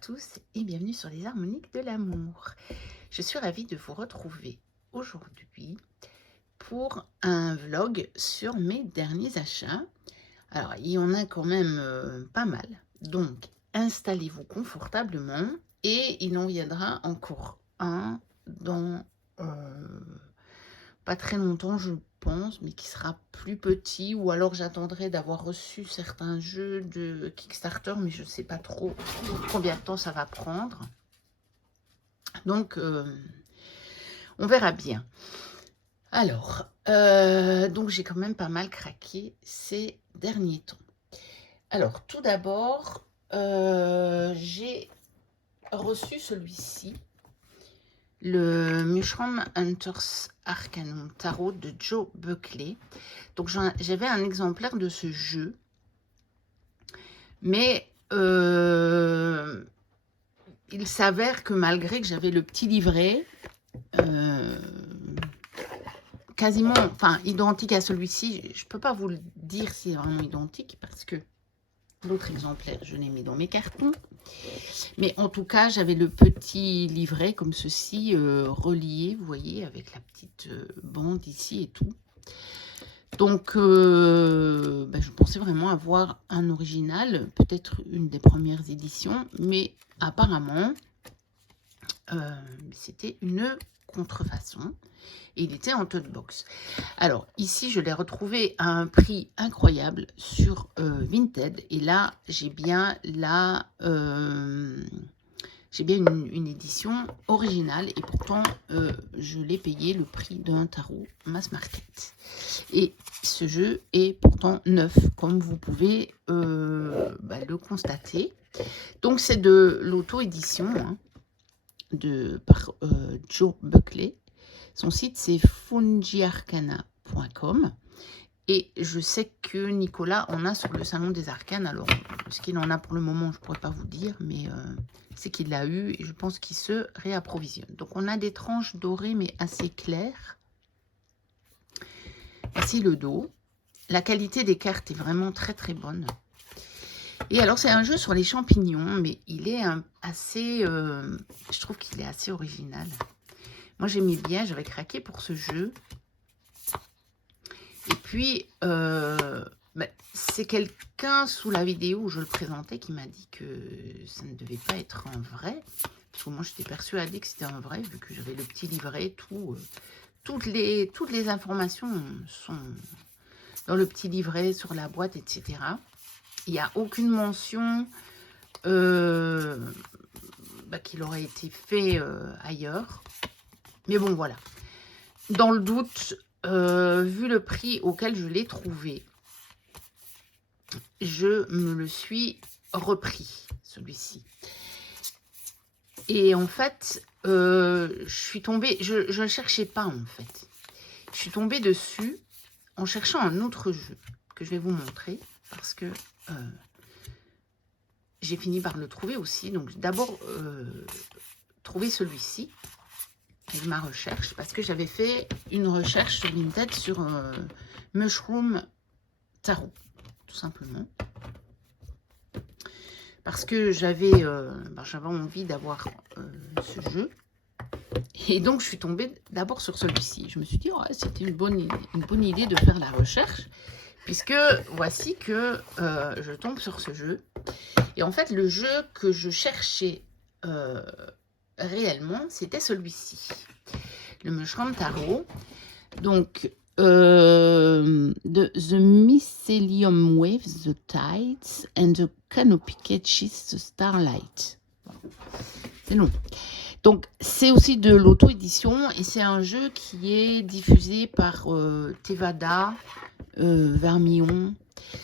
tous et bienvenue sur les harmoniques de l'amour. Je suis ravie de vous retrouver aujourd'hui pour un vlog sur mes derniers achats. Alors, il y en a quand même pas mal. Donc, installez-vous confortablement et il en viendra encore un dans pas très longtemps, je pense, mais qui sera plus petit, ou alors j'attendrai d'avoir reçu certains jeux de Kickstarter, mais je ne sais pas trop combien de temps ça va prendre. Donc, on verra bien. Alors, donc j'ai quand même pas mal craqué ces derniers temps. Alors, tout d'abord, j'ai reçu celui-ci, le Mushroom Hunters Arcanum Tarot de Joe Buckley. Donc j'avais un exemplaire de ce jeu, mais il s'avère que malgré que j'avais le petit livret, quasiment, enfin identique à celui-ci, je ne peux pas vous le dire si c'est vraiment identique parce que l'autre exemplaire, je l'ai mis dans mes cartons. Mais en tout cas, j'avais le petit livret comme ceci, relié, vous voyez, avec la petite bande ici et tout. Donc, je pensais vraiment avoir un original, peut-être une des premières éditions, mais apparemment, c'était une contrefaçon. Et il était en tote box. Alors, ici, je l'ai retrouvé à un prix incroyable sur Vinted. Et là, j'ai bien la... j'ai bien une édition originale et pourtant je l'ai payé le prix d'un tarot mass market. Et ce jeu est pourtant neuf, comme vous pouvez le constater. Donc c'est de l'auto-édition hein, par Joe Buckley. Son site c'est fungiarcana.com. Et je sais que Nicolas en a sur le Salon des Arcanes. Alors, ce qu'il en a pour le moment, je ne pourrais pas vous dire, mais c'est qu'il l'a eu et je pense qu'il se réapprovisionne. Donc, on a des tranches dorées, mais assez claires. Voici le dos. La qualité des cartes est vraiment très, très bonne. Et alors, c'est un jeu sur les champignons, mais il est assez... je trouve qu'il est assez original. Moi, j'aimais bien, j'avais craqué pour ce jeu. Et puis, c'est quelqu'un sous la vidéo où je le présentais qui m'a dit que ça ne devait pas être un vrai. Parce que moi, j'étais persuadée que c'était un vrai, vu que j'avais le petit livret, tout. Toutes les informations sont dans le petit livret, sur la boîte, etc. Il n'y a aucune mention qu'il aurait été fait ailleurs. Mais bon, voilà. Dans le doute... vu le prix auquel je l'ai trouvé, je me le suis repris, celui-ci. Et en fait, je suis tombée, je ne cherchais pas en fait. Je suis tombée dessus en cherchant un autre jeu que je vais vous montrer parce que j'ai fini par le trouver aussi. Donc d'abord, trouver celui-ci. Avec ma recherche, parce que j'avais fait une recherche sur Vinted sur Mushroom Tarot, tout simplement. Parce que j'avais envie d'avoir ce jeu. Et donc, je suis tombée d'abord sur celui-ci. Je me suis dit, oh, c'était une bonne idée de faire la recherche, puisque voici que je tombe sur ce jeu. Et en fait, le jeu que je cherchais réellement, c'était celui-ci. Le Mushroom Tarot. Donc, the Mycelium Waves, the Tides, and the Canopy Catches the Starlight. C'est long. Donc, c'est aussi de l'auto-édition et c'est un jeu qui est diffusé par Tevada, Vermillon.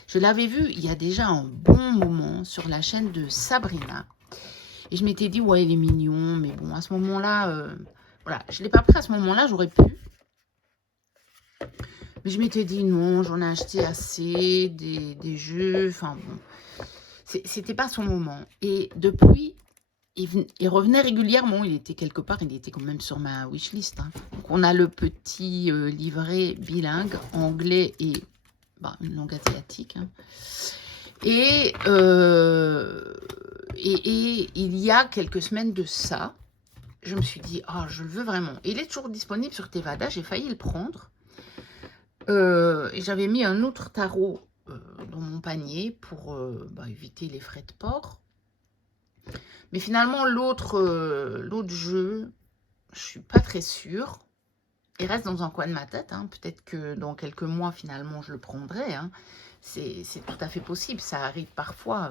Je l'avais vu il y a déjà un bon moment sur la chaîne de Sabrina. Et je m'étais dit, ouais, il est mignon, mais bon, à ce moment-là, voilà, je ne l'ai pas pris à ce moment-là, j'aurais pu. Mais je m'étais dit, non, j'en ai acheté assez, des jeux, enfin bon, c'était pas son moment. Et depuis, il revenait régulièrement, il était quelque part, il était quand même sur ma wishlist. Hein. Donc on a le petit livret bilingue, anglais et une langue asiatique. Hein. Et et il y a quelques semaines de ça, je me suis dit, oh, je le veux vraiment. Et il est toujours disponible sur Tevada, j'ai failli le prendre. Et j'avais mis un autre tarot dans mon panier pour éviter les frais de port. Mais finalement, l'autre jeu, je suis pas très sûre. Il reste dans un coin de ma tête. Hein. Peut-être que dans quelques mois, finalement, je le prendrai. Hein. C'est tout à fait possible. Ça arrive parfois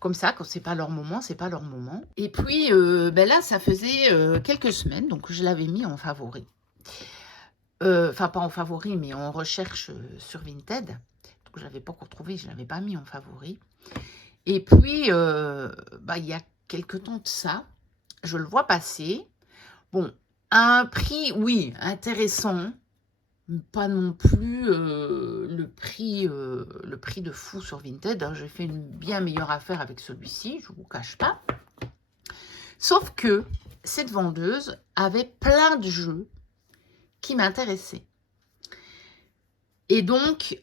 comme ça. Quand c'est pas leur moment, c'est pas leur moment. Et puis, là, ça faisait quelques semaines. Donc, je l'avais mis en favori. Enfin, pas en favori, mais en recherche sur Vinted. Donc, je l'avais pas encore trouvé. Je l'avais pas mis en favori. Et puis, il y a quelque temps de ça, je le vois passer. Bon, à un prix, oui, intéressant, mais pas non plus le prix de fou sur Vinted. Hein. J'ai fait une bien meilleure affaire avec celui-ci, je ne vous cache pas. Sauf que cette vendeuse avait plein de jeux qui m'intéressaient. Et donc,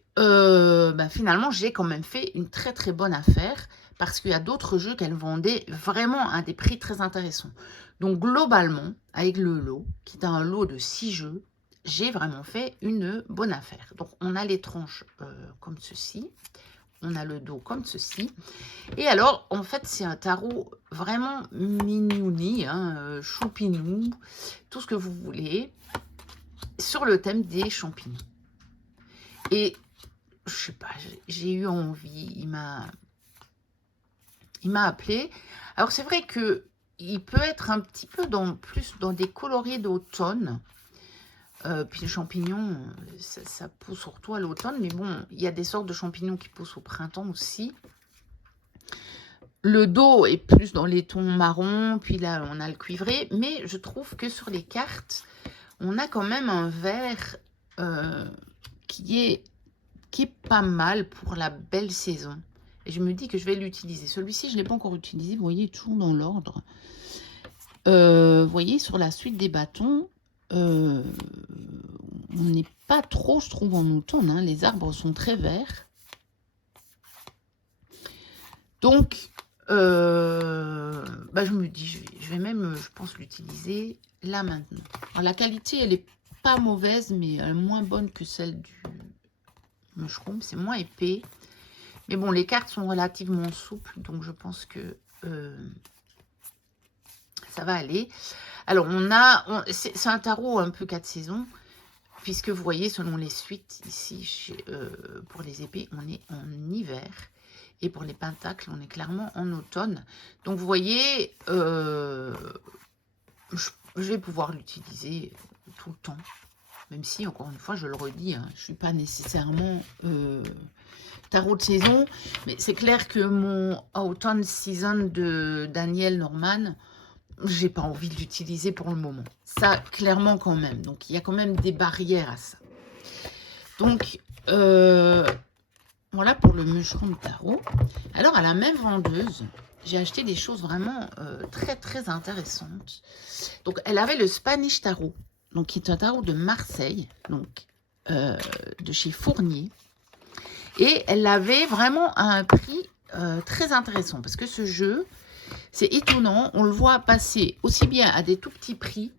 finalement, j'ai quand même fait une très très bonne affaire parce qu'il y a d'autres jeux qu'elle vendait vraiment à des prix très intéressants. Donc, globalement, avec le lot, qui est un lot de 6 jeux, j'ai vraiment fait une bonne affaire. Donc, on a les tranches comme ceci. On a le dos comme ceci. Et alors, en fait, c'est un tarot vraiment mignouni, hein, choupinou, tout ce que vous voulez, sur le thème des champignons. Et je sais pas, j'ai eu envie, il m'a appelé. Alors c'est vrai que il peut être un petit peu plus dans des coloris d'automne. Puis les champignons, ça pousse surtout à l'automne, mais bon, il y a des sortes de champignons qui poussent au printemps aussi. Le dos est plus dans les tons marron, puis là on a le cuivré, mais je trouve que sur les cartes, on a quand même un vert qui est pas mal pour la belle saison. Et je me dis que je vais l'utiliser. Celui-ci, je ne l'ai pas encore utilisé. Vous voyez, toujours dans l'ordre. Vous voyez, sur la suite des bâtons, on n'est pas trop, je trouve, en automne. Hein. Les arbres sont très verts. Donc, je me dis, je vais même, je pense, l'utiliser là maintenant. Alors, la qualité, elle n'est pas mauvaise, mais elle est moins bonne que celle du mushroom. C'est moins épais. Mais bon, les cartes sont relativement souples, donc je pense que ça va aller. Alors, c'est un tarot un peu 4 saisons, puisque vous voyez, selon les suites, ici, pour les épées, on est en hiver. Et pour les pentacles, on est clairement en automne. Donc, vous voyez, je vais pouvoir l'utiliser tout le temps. Même si, encore une fois, je le redis, hein, je ne suis pas nécessairement tarot de saison. Mais c'est clair que mon Autumn Season de Daniel Norman, j'ai pas envie de l'utiliser pour le moment. Ça, clairement quand même. Donc, il y a quand même des barrières à ça. Donc, voilà pour le Mushroom Tarot. Alors, à la même vendeuse, j'ai acheté des choses vraiment très, très intéressantes. Donc, elle avait le Spanish Tarot, donc qui est un tarot de Marseille, donc de chez Fournier. Et elle l'avait vraiment à un prix très intéressant. Parce que ce jeu, c'est étonnant, on le voit passer aussi bien à des tout petits prix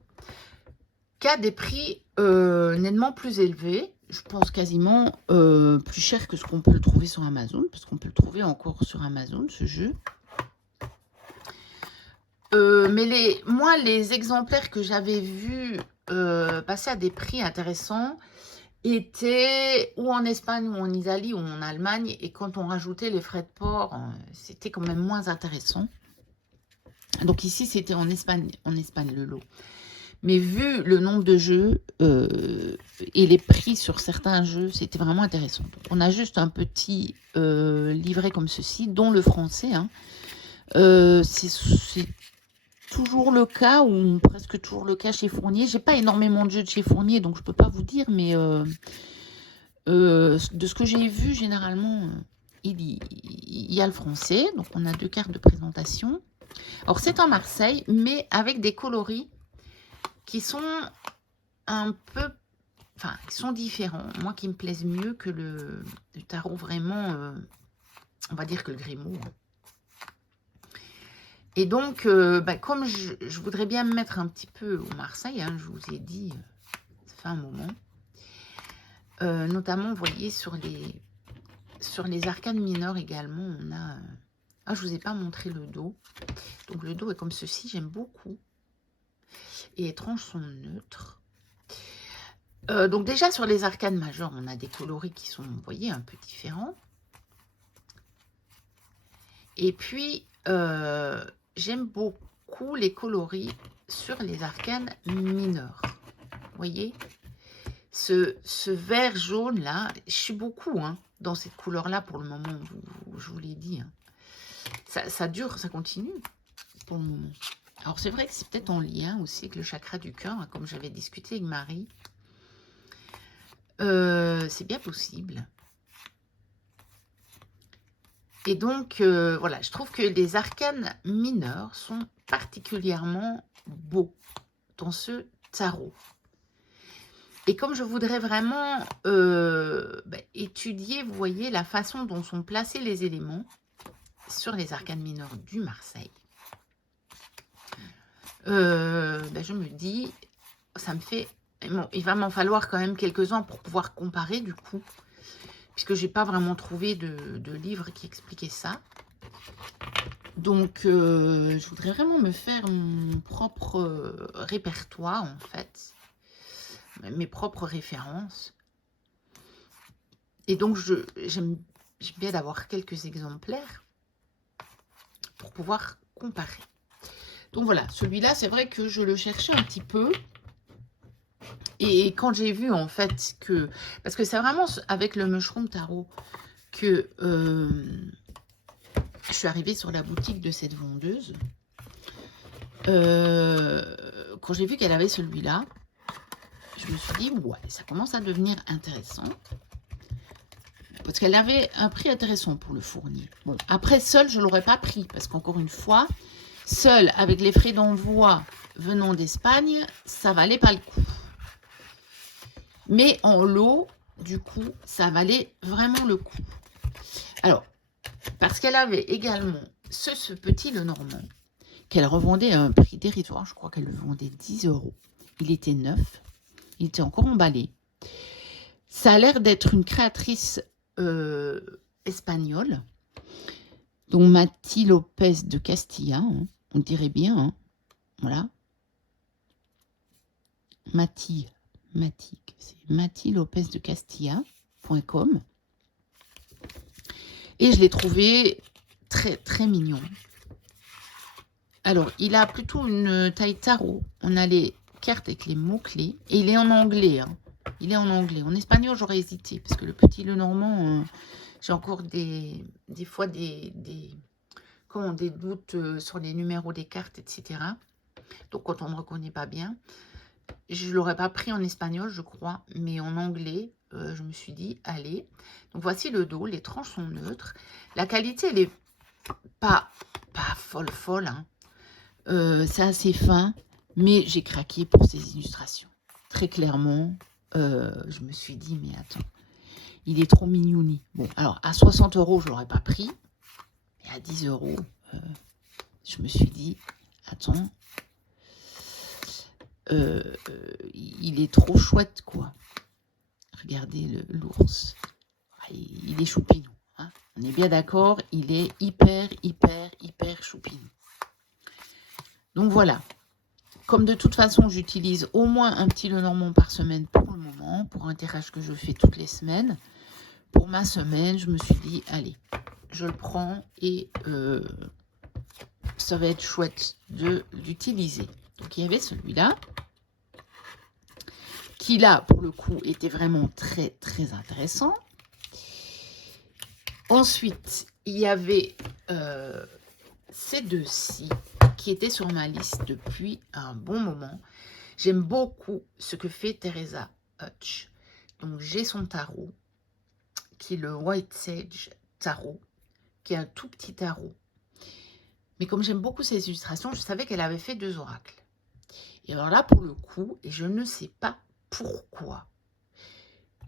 qu'à des prix nettement plus élevés. Je pense quasiment plus cher que ce qu'on peut le trouver sur Amazon, parce qu'on peut le trouver encore sur Amazon, ce jeu. Mais moi, les exemplaires que j'avais vus passer à des prix intéressants étaient ou en Espagne, ou en Italie, ou en Allemagne. Et quand on rajoutait les frais de port, c'était quand même moins intéressant. Donc ici, c'était en Espagne le lot. Mais vu le nombre de jeux et les prix sur certains jeux, c'était vraiment intéressant. Donc, on a juste un petit livret comme ceci, dont le français. Hein. C'est toujours le cas, ou presque toujours le cas chez Fournier. J'ai pas énormément de jeux de chez Fournier, donc je peux pas vous dire, mais de ce que j'ai vu, généralement, il y a le français. Donc, on a 2 cartes de présentation. Alors, c'est en Marseille, mais avec des coloris qui sont un peu, enfin, qui sont différents. Moi, qui me plaisent mieux que le tarot vraiment, on va dire que le Grimaud. Et donc, comme je voudrais bien me mettre un petit peu au Marseille, hein, je vous ai dit, ça fait un moment. Notamment, vous voyez, sur les arcanes mineures également, on a... Ah, je vous ai pas montré le dos. Donc, le dos est comme ceci, j'aime beaucoup. Et les tranches sont neutres. Donc, déjà, sur les arcanes majeures, on a des coloris qui sont, vous voyez, un peu différents. Et puis, j'aime beaucoup les coloris sur les arcanes mineurs. Vous voyez, ce vert jaune là, je suis beaucoup dans cette couleur là pour le moment, je vous l'ai dit. Ça dure, ça continue pour le moment. Alors c'est vrai que c'est peut-être en lien aussi avec le chakra du cœur, hein, comme j'avais discuté avec Marie. C'est bien possible. Et donc, voilà, je trouve que les arcanes mineurs sont particulièrement beaux dans ce tarot. Et comme je voudrais vraiment étudier, vous voyez, la façon dont sont placés les éléments sur les arcanes mineurs du Marseille, je me dis, ça me fait... Bon, il va m'en falloir quand même quelques-uns pour pouvoir comparer du coup, puisque j'ai pas vraiment trouvé de livre qui expliquait ça. Donc, je voudrais vraiment me faire mon propre répertoire, en fait, mes propres références. Et donc, j'aime bien d'avoir quelques exemplaires pour pouvoir comparer. Donc voilà, celui-là, c'est vrai que je le cherchais un petit peu. Et quand j'ai vu, en fait, que... Parce que c'est vraiment avec le Mushroom Tarot que je suis arrivée sur la boutique de cette vendeuse. Quand j'ai vu qu'elle avait celui-là, je me suis dit, ouais, ça commence à devenir intéressant. Parce qu'elle avait un prix intéressant pour le fournir. Bon, après, seul, je ne l'aurais pas pris. Parce qu'encore une fois, seul, avec les frais d'envoi venant d'Espagne, ça valait pas le coup. Mais en lot, du coup, ça valait vraiment le coup. Alors, parce qu'elle avait également ce petit Lenormand, qu'elle revendait à un prix dérisoire. Je crois qu'elle le vendait 10 €. Il était neuf. Il était encore emballé. Ça a l'air d'être une créatrice espagnole, donc Mati Lopez de Castilla, hein, on dirait bien, hein, voilà. Mati c'est Mati Lopez de Castilla.com. Et je l'ai trouvé très très mignon. Alors, il a plutôt une taille tarot. On a les cartes avec les mots-clés. Et il est en anglais. Hein. Il est en anglais. En espagnol, j'aurais hésité. Parce que le petit Lenormand, j'ai encore des fois des doutes sur les numéros des cartes, etc. Donc, quand on ne me reconnaît pas bien, je ne l'aurais pas pris en espagnol, je crois. Mais en anglais, je me suis dit, allez. Donc, voici le dos. Les tranches sont neutres. La qualité, elle n'est pas folle, hein. C'est assez fin, mais j'ai craqué pour ces illustrations. Très clairement, je me suis dit, mais attends, il est trop mignouni. Bon, alors, à 60 €, je ne l'aurais pas pris. Mais à 10 €, je me suis dit, attends, il est trop chouette, quoi. Regardez l'ours. Il est choupinou. Hein. On est bien d'accord, il est hyper choupinou. Donc voilà. Comme de toute façon, j'utilise au moins un petit Lenormand par semaine pour le moment, pour un tirage que je fais toutes les semaines. Pour ma semaine, je me suis dit, allez, je le prends et ça va être chouette de l'utiliser. Donc, il y avait celui-là, qui là, pour le coup, était vraiment très, très intéressant. Ensuite, il y avait ces deux-ci, qui étaient sur ma liste depuis un bon moment. J'aime beaucoup ce que fait Teresa Hutch. Donc, j'ai son tarot, qui est le White Sage Tarot, qui est un tout petit tarot. Mais comme j'aime beaucoup ses illustrations, je savais qu'elle avait fait 2 oracles. Et alors là, pour le coup, et je ne sais pas pourquoi,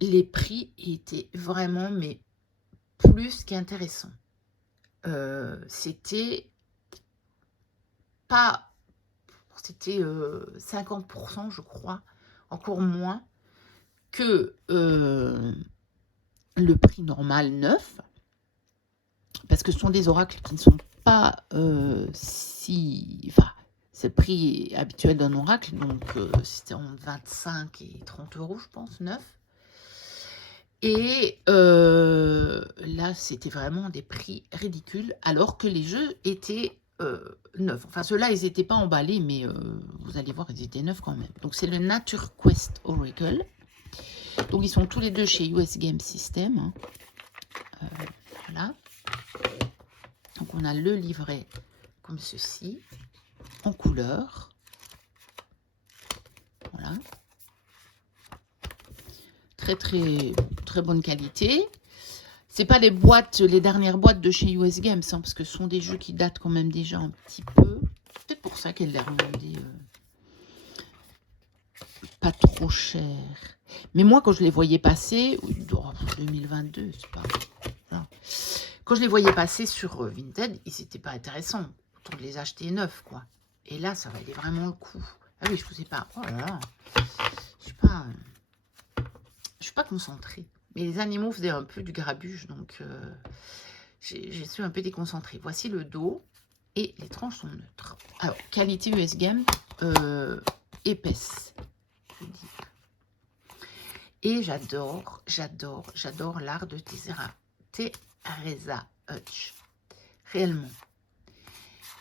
les prix étaient vraiment, mais plus qu'intéressants. C'était pas, c'était 50%, je crois, encore moins que le prix normal neuf, parce que ce sont des oracles qui ne sont pas enfin, c'est le prix habituel d'un oracle, donc c'était entre 25 et 30 euros, je pense, neuf. Et là, c'était vraiment des prix ridicules, alors que les jeux étaient neufs. Enfin, ceux-là, ils n'étaient pas emballés, mais vous allez voir, ils étaient neufs quand même. Donc, c'est le Nature Quest Oracle. Donc, ils sont tous les deux chez US Game System. Hein. Voilà. Donc, on a le livret comme ceci, en couleur. Voilà. Très bonne qualité. C'est pas les boîtes, les dernières boîtes de chez US Games, hein, parce que ce sont des jeux qui datent quand même déjà un petit peu. C'est peut-être pour ça qu'elle les revendait pas trop cher. Mais moi, quand je les voyais passer, 2022, c'est pas... Voilà. Quand je les voyais passer sur Vinted, ils n'étaient pas intéressants. Autant de les acheter neufs, quoi. Et là, ça valait vraiment le coup. Ah oui, je vous ai pas... Oh là là. Je suis pas concentrée. Mais les animaux faisaient un peu du grabuge, donc je suis un peu déconcentrée. Voici le dos et les tranches sont neutres. Alors, qualité US Game épaisse, je veux dire. Et j'adore l'art de Teresa Hutch. Réellement.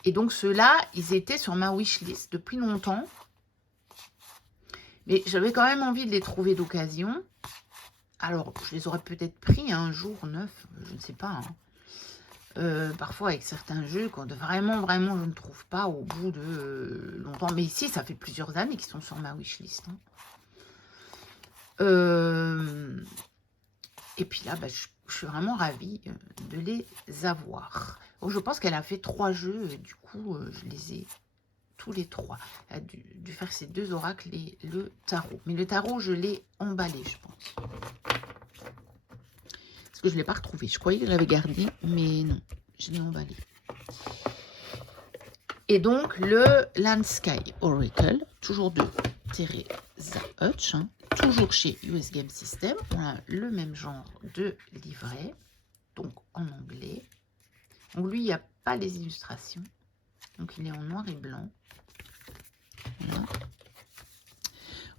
Et donc, ceux-là, ils étaient sur ma wishlist depuis longtemps. Mais j'avais quand même envie de les trouver d'occasion. Alors, je les aurais peut-être pris un jour neuf, je ne sais pas. Hein. Parfois, avec certains jeux, quand vraiment, je ne trouve pas au bout de longtemps. Mais ici, ça fait plusieurs années qu'ils sont sur ma wishlist. Hein. Et puis là, je suis vraiment ravie de les avoir. Donc, je pense qu'elle a fait 3 jeux, du coup, je les ai tous les 3. Elle a dû faire ces 2 oracles et le tarot. Mais le tarot, je l'ai emballé, je pense. Parce que je ne l'ai pas retrouvé. Je croyais que je l'avais gardé, mais non, je l'ai emballé. Et donc, le Landsky Oracle, toujours de Teresa Hutch, hein, toujours chez US Game System. On a le même genre de livret, donc en anglais. Donc, lui, il n'y a pas les illustrations. Donc, il est en noir et blanc. Voilà.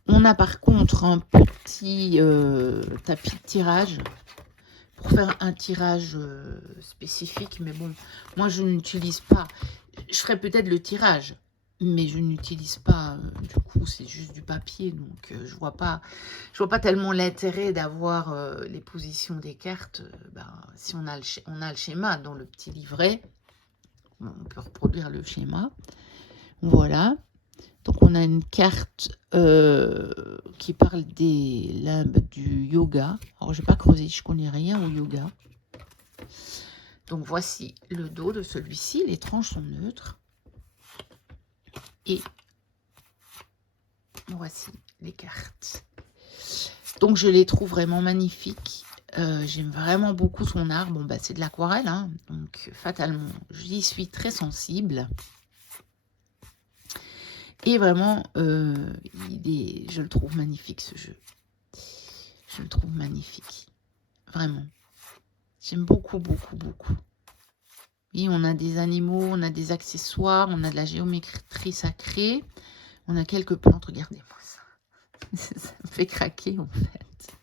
On a par contre un petit tapis de tirage pour faire un tirage spécifique. Mais bon, moi, je n'utilise pas. Je ferai peut-être le tirage, mais je n'utilise pas. Du coup, c'est juste du papier. Donc, je vois pas tellement l'intérêt d'avoir les positions des cartes. Si on a le schéma dans le petit livret, on peut reproduire le schéma. Voilà. Donc, on a une carte qui parle des limbes du yoga. Alors, je n'ai pas creusé, je ne connais rien au yoga. Donc, voici le dos de celui-ci. Les tranches sont neutres. Et voici les cartes. Donc, je les trouve vraiment magnifiques. J'aime vraiment beaucoup son art. Bon, c'est de l'aquarelle, hein, donc fatalement, j'y suis très sensible. Et vraiment, je le trouve magnifique, ce jeu. Je le trouve magnifique. Vraiment. J'aime beaucoup. Et on a des animaux, on a des accessoires, on a de la géométrie sacrée. On a quelques plantes. Regardez-moi ça. Ça me fait craquer, en fait.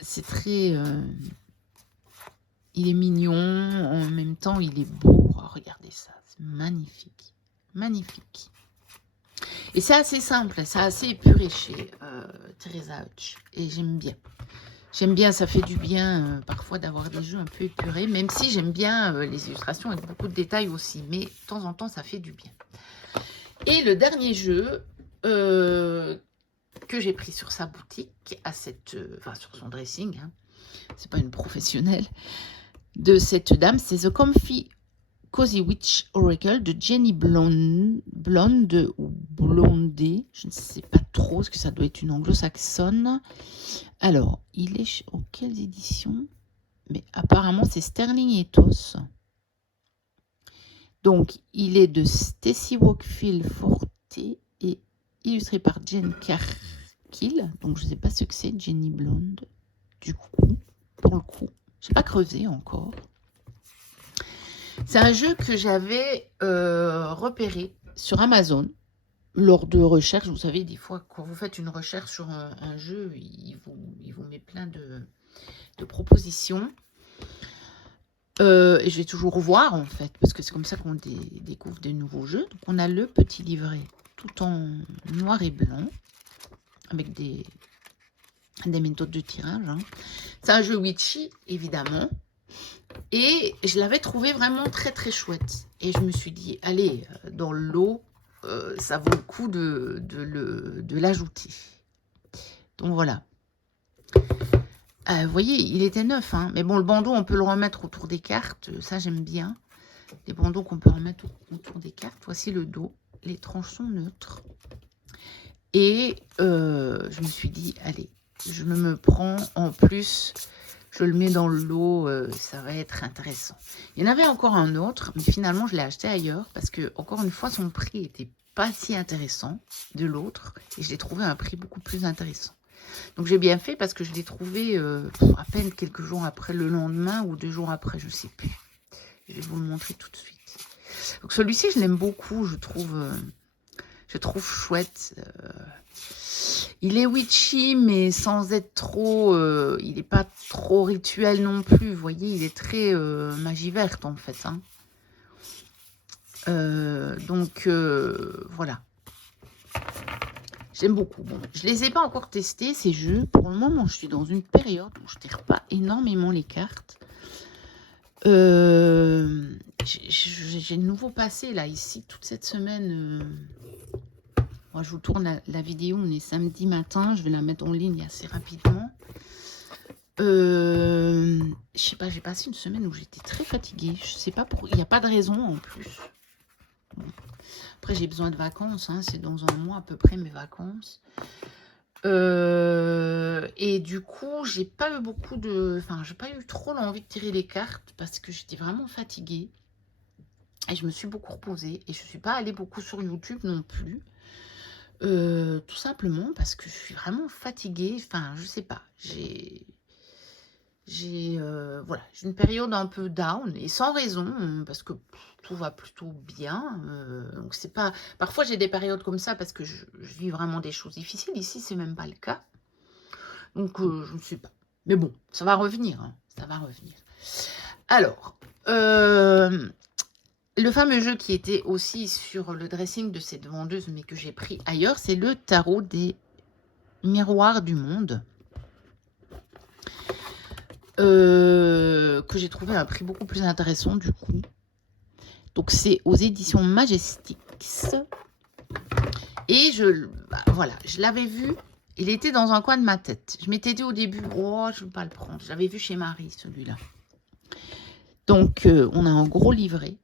C'est très... il est mignon. En même temps, il est beau. Oh, regardez ça. C'est magnifique. Magnifique. Et c'est assez simple, c'est assez épuré chez Teresa Hutch. Et j'aime bien. J'aime bien, ça fait du bien parfois d'avoir des jeux un peu épurés, même si j'aime bien les illustrations avec beaucoup de détails aussi. Mais de temps en temps, ça fait du bien. Et le dernier jeu que j'ai pris sur sa boutique, sur son dressing, hein, c'est pas une professionnelle, de cette dame, c'est The Comfy Cozy Witch Oracle de Jenny Blonde ou Blondé, je ne sais pas trop, parce que ça doit être une anglo-saxonne. Alors, il est aux quelles éditions? Mais apparemment, c'est Sterling Ethos. Donc, il est de Stacey Wakefield Forte et illustré par Jen Cargill. Donc, je ne sais pas ce que c'est, Jenny Blonde. Du coup, pour le coup, je n'ai pas creusé encore. C'est un jeu que j'avais repéré sur Amazon lors de recherches. Vous savez, des fois, quand vous faites une recherche sur un jeu, il vous met plein de propositions. Et je vais toujours voir, en fait, parce que c'est comme ça qu'on découvre des nouveaux jeux. Donc, on a le petit livret tout en noir et blanc, avec des méthodes de tirage. Hein. C'est un jeu Witchy, évidemment. Et je l'avais trouvé vraiment très, très chouette. Et je me suis dit, allez, dans le lot, ça vaut le coup de l'ajouter. Donc, voilà. Vous voyez, il était neuf, hein. Mais bon, le bandeau, on peut le remettre autour des cartes. Ça, j'aime bien. Les bandeaux qu'on peut remettre autour des cartes. Voici le dos. Les tranches sont neutres. Et je me suis dit, allez, je me prends en plus, je le mets dans le lot, ça va être intéressant. Il y en avait encore un autre, mais finalement, je l'ai acheté ailleurs parce que, encore une fois, son prix était pas si intéressant de l'autre. Et je l'ai trouvé à un prix beaucoup plus intéressant. Donc, j'ai bien fait parce que je l'ai trouvé à peine quelques jours après, le lendemain ou 2 jours après, je ne sais plus. Je vais vous le montrer tout de suite. Donc, celui-ci, je l'aime beaucoup, je trouve chouette. Il est witchy, mais sans être trop... il n'est pas trop rituel non plus. Vous voyez, il est très magie verte, en fait. Hein. Donc, voilà. J'aime beaucoup. Bon, je ne les ai pas encore testés, ces jeux. Pour le moment, je suis dans une période où je ne tire pas énormément les cartes. J'ai de nouveau passé, là, ici, toute cette semaine... Moi, je vous tourne la vidéo, on est samedi matin, je vais la mettre en ligne assez rapidement. Je sais pas, j'ai passé une semaine où j'étais très fatiguée. Je sais pas pourquoi, il n'y a pas de raison en plus. Bon. Après, j'ai besoin de vacances, hein, c'est dans un mois à peu près mes vacances. Et du coup, j'ai pas eu beaucoup de... Enfin, j'ai pas eu trop l'envie de tirer les cartes parce que j'étais vraiment fatiguée. Et je me suis beaucoup reposée. Et je suis pas allée beaucoup sur YouTube non plus. Tout simplement parce que je suis vraiment fatiguée. Enfin, je sais pas. Voilà, j'ai une période un peu down et sans raison parce que tout va plutôt bien. Donc c'est pas. Parfois j'ai des périodes comme ça parce que je vis vraiment des choses difficiles. Ici c'est même pas le cas. Donc je ne sais pas. Mais bon, ça va revenir. Hein, ça va revenir. Alors. Le fameux jeu qui était aussi sur le dressing de cette vendeuse, mais que j'ai pris ailleurs, c'est le tarot des miroirs du monde. Que j'ai trouvé à un prix beaucoup plus intéressant du coup. Donc c'est aux éditions Majestix. Et voilà, je l'avais vu. Il était dans un coin de ma tête. Je m'étais dit au début, oh, je ne veux pas le prendre. Je l'avais vu chez Marie, celui-là. Donc, on a un gros livret.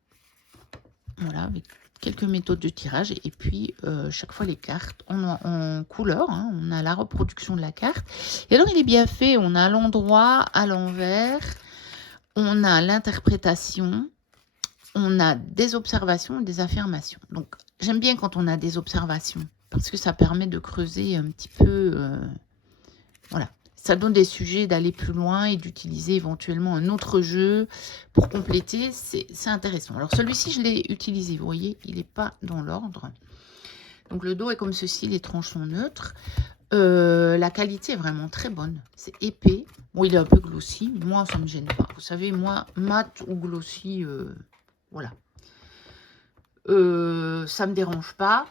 Voilà, avec quelques méthodes de tirage. Et puis, chaque fois, les cartes en couleur. Hein, on a la reproduction de la carte. Et alors, il est bien fait. On a l'endroit à l'envers. On a l'interprétation. On a des observations et des affirmations. Donc, j'aime bien quand on a des observations. Parce que ça permet de creuser un petit peu. Voilà. Ça donne des sujets d'aller plus loin et d'utiliser éventuellement un autre jeu pour compléter. C'est intéressant. Alors, celui-ci, je l'ai utilisé. Vous voyez, il n'est pas dans l'ordre. Donc, le dos est comme ceci. Les tranches sont neutres. La qualité est vraiment très bonne. C'est épais. Bon, il est un peu glossy. Mais moi, ça ne me gêne pas. Vous savez, moi, mat ou glossy, voilà. Ça ne me dérange pas.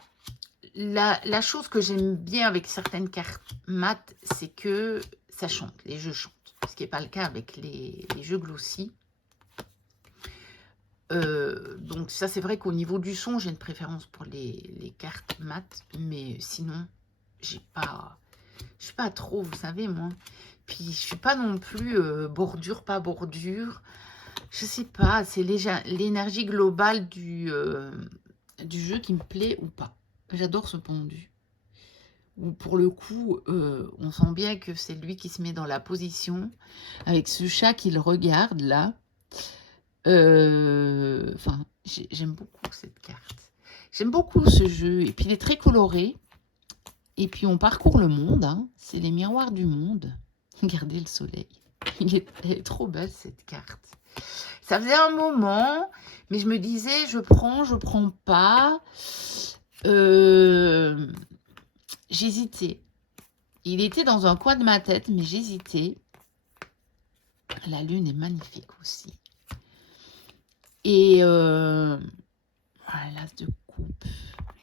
La chose que j'aime bien avec certaines cartes mat, c'est que ça chante, les jeux chantent. Ce qui n'est pas le cas avec les jeux glossy. Donc ça, c'est vrai qu'au niveau du son, j'ai une préférence pour les cartes mat. Mais sinon, je ne suis pas trop, vous savez, moi. Puis, je ne suis pas non plus bordure, pas bordure. Je ne sais pas, c'est l'énergie globale du jeu qui me plaît ou pas. J'adore ce pendu. Où pour le coup, on sent bien que c'est lui qui se met dans la position avec ce chat qui le regarde là. Enfin, j'aime beaucoup cette carte. J'aime beaucoup ce jeu. Et puis, il est très coloré. Et puis, on parcourt le monde. Hein. C'est les miroirs du monde. Regardez le soleil. Elle est trop belle, cette carte. Ça faisait un moment, mais je me disais, je prends pas. J'hésitais. Il était dans un coin de ma tête, mais j'hésitais. La lune est magnifique aussi. Et l'as de coupe,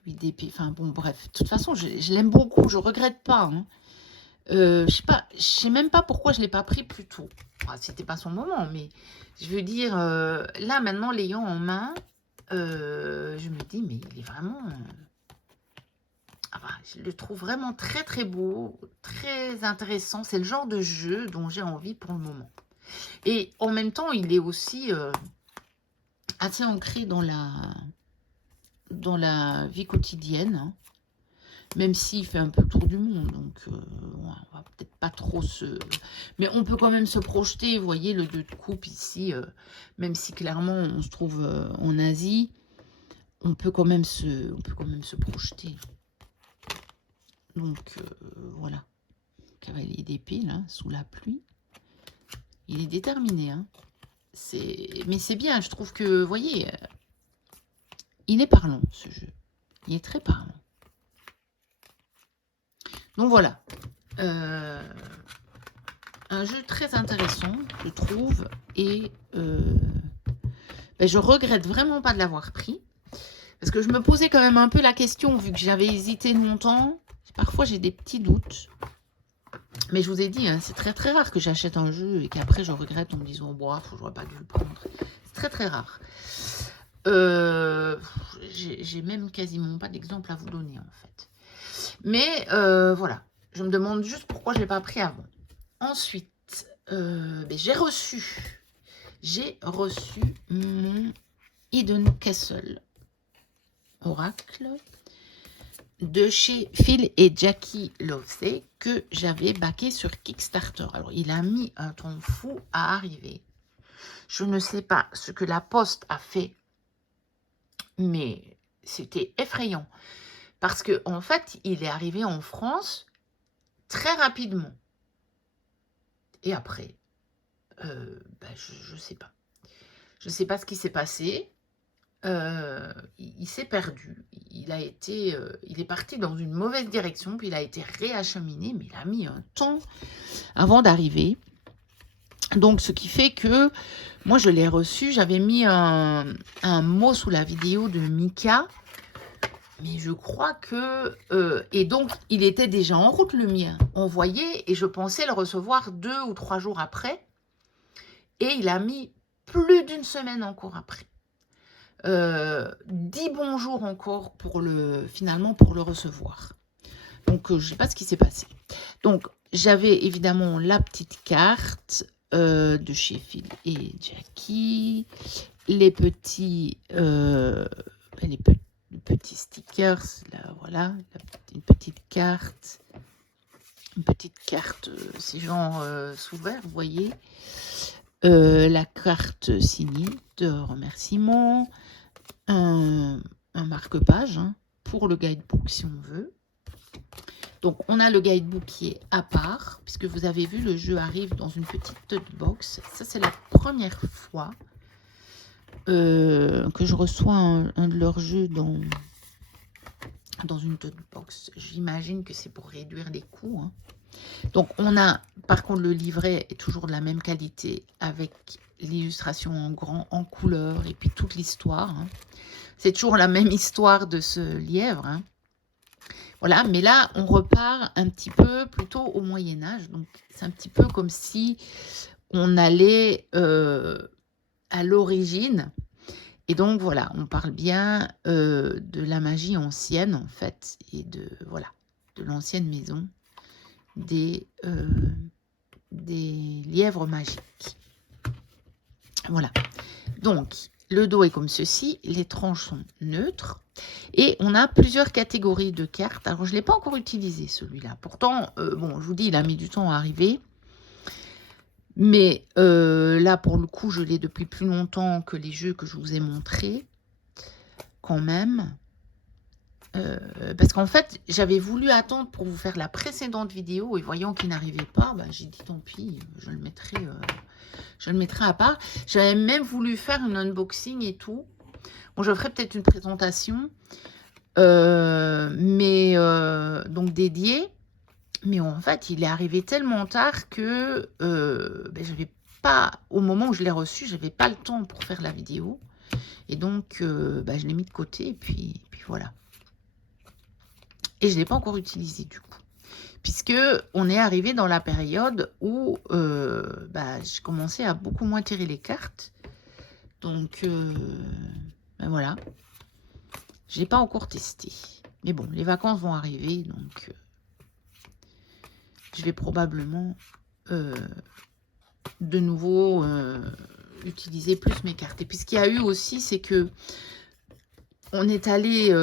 8 d'épée. Enfin bon, bref. De toute façon, je l'aime beaucoup. Je regrette pas. Hein. Je sais même pas pourquoi je l'ai pas pris plus tôt. Enfin, c'était pas son moment, mais je veux dire, là maintenant l'ayant en main, je me dis mais il est vraiment, je le trouve vraiment très très beau, très intéressant. C'est le genre de jeu dont j'ai envie pour le moment. Et en même temps, il est aussi assez ancré dans la vie quotidienne. Hein. Même s'il fait un peu le tour du monde, donc on va peut-être pas trop se... Mais on peut quand même se projeter, vous voyez, le 2 de coupe ici, même si clairement on se trouve en Asie, on peut quand même se projeter. Donc, voilà. Cavalier d'épée, là, sous la pluie. Il est déterminé, hein. Mais c'est bien, je trouve que, vous voyez, il est parlant, ce jeu. Il est très parlant. Donc voilà, un jeu très intéressant, je trouve, et je regrette vraiment pas de l'avoir pris, parce que je me posais quand même un peu la question, vu que j'avais hésité longtemps, parfois j'ai des petits doutes, mais je vous ai dit, hein, c'est très très rare que j'achète un jeu et qu'après je regrette en me disant, bon, j'aurais pas dû le prendre, c'est très très rare. J'ai même quasiment pas d'exemple à vous donner en fait. Mais voilà, je me demande juste pourquoi je ne l'ai pas pris avant. Ensuite, j'ai reçu mon Hidden Castle Oracle de chez Phil et Jackie Lovesey que j'avais backé sur Kickstarter. Alors, il a mis un temps fou à arriver. Je ne sais pas ce que la poste a fait, mais c'était effrayant. Parce que en fait, il est arrivé en France très rapidement. Et après, je ne sais pas. Je ne sais pas ce qui s'est passé. Il s'est perdu. Il est parti dans une mauvaise direction, puis il a été réacheminé, mais il a mis un temps avant d'arriver. Donc, ce qui fait que moi, je l'ai reçu. J'avais mis un mot sous la vidéo de Mika. Mais je crois que... et donc, il était déjà en route, le mien. On voyait, et je pensais le recevoir 2 ou 3 jours après. Et il a mis plus d'une semaine encore après. 10 bons jours encore finalement pour le recevoir. Donc, je ne sais pas ce qui s'est passé. Donc, j'avais évidemment la petite carte de chez Phil et Jackie. Les petits stickers, là, voilà, une petite carte, c'est genre sous verre, vous voyez, la carte signée de remerciement, un marque-page hein, pour le guidebook si on veut. Donc on a le guidebook qui est à part, puisque vous avez vu, le jeu arrive dans une petite box. Ça c'est la première fois que je reçois un de leurs jeux dans une tote box. J'imagine que c'est pour réduire les coûts. Hein. Donc, on a, par contre, le livret est toujours de la même qualité avec l'illustration en grand, en couleur et puis toute l'histoire. Hein. C'est toujours la même histoire de ce lièvre. Hein. Voilà, mais là, on repart un petit peu plutôt au Moyen-Âge. Donc, c'est un petit peu comme si on allait à l'origine. Et donc, voilà, on parle bien de la magie ancienne, en fait, et de l'ancienne maison des lièvres magiques. Voilà. Donc, le dos est comme ceci. Les tranches sont neutres. Et on a plusieurs catégories de cartes. Alors, je ne l'ai pas encore utilisé, celui-là. Pourtant, bon, je vous dis, il a mis du temps à arriver. Mais là, pour le coup, je l'ai depuis plus longtemps que les jeux que je vous ai montrés, quand même. Parce qu'en fait, j'avais voulu attendre pour vous faire la précédente vidéo et voyant qu'il n'arrivait pas, ben, j'ai dit tant pis, je le mettrai à part. J'avais même voulu faire un unboxing et tout. Bon, je ferai peut-être une présentation, donc dédiée. Mais en fait, il est arrivé tellement tard que j'avais pas, au moment où je l'ai reçu, j'avais pas le temps pour faire la vidéo. Et donc, je l'ai mis de côté et puis voilà. Et je ne l'ai pas encore utilisé du coup. Puisque on est arrivé dans la période où je commençais à beaucoup moins tirer les cartes. Donc, voilà. Je n'ai pas encore testé. Mais bon, les vacances vont arriver, donc je vais probablement de nouveau utiliser plus mes cartes. Et puis ce qu'il y a eu aussi, c'est que on est allé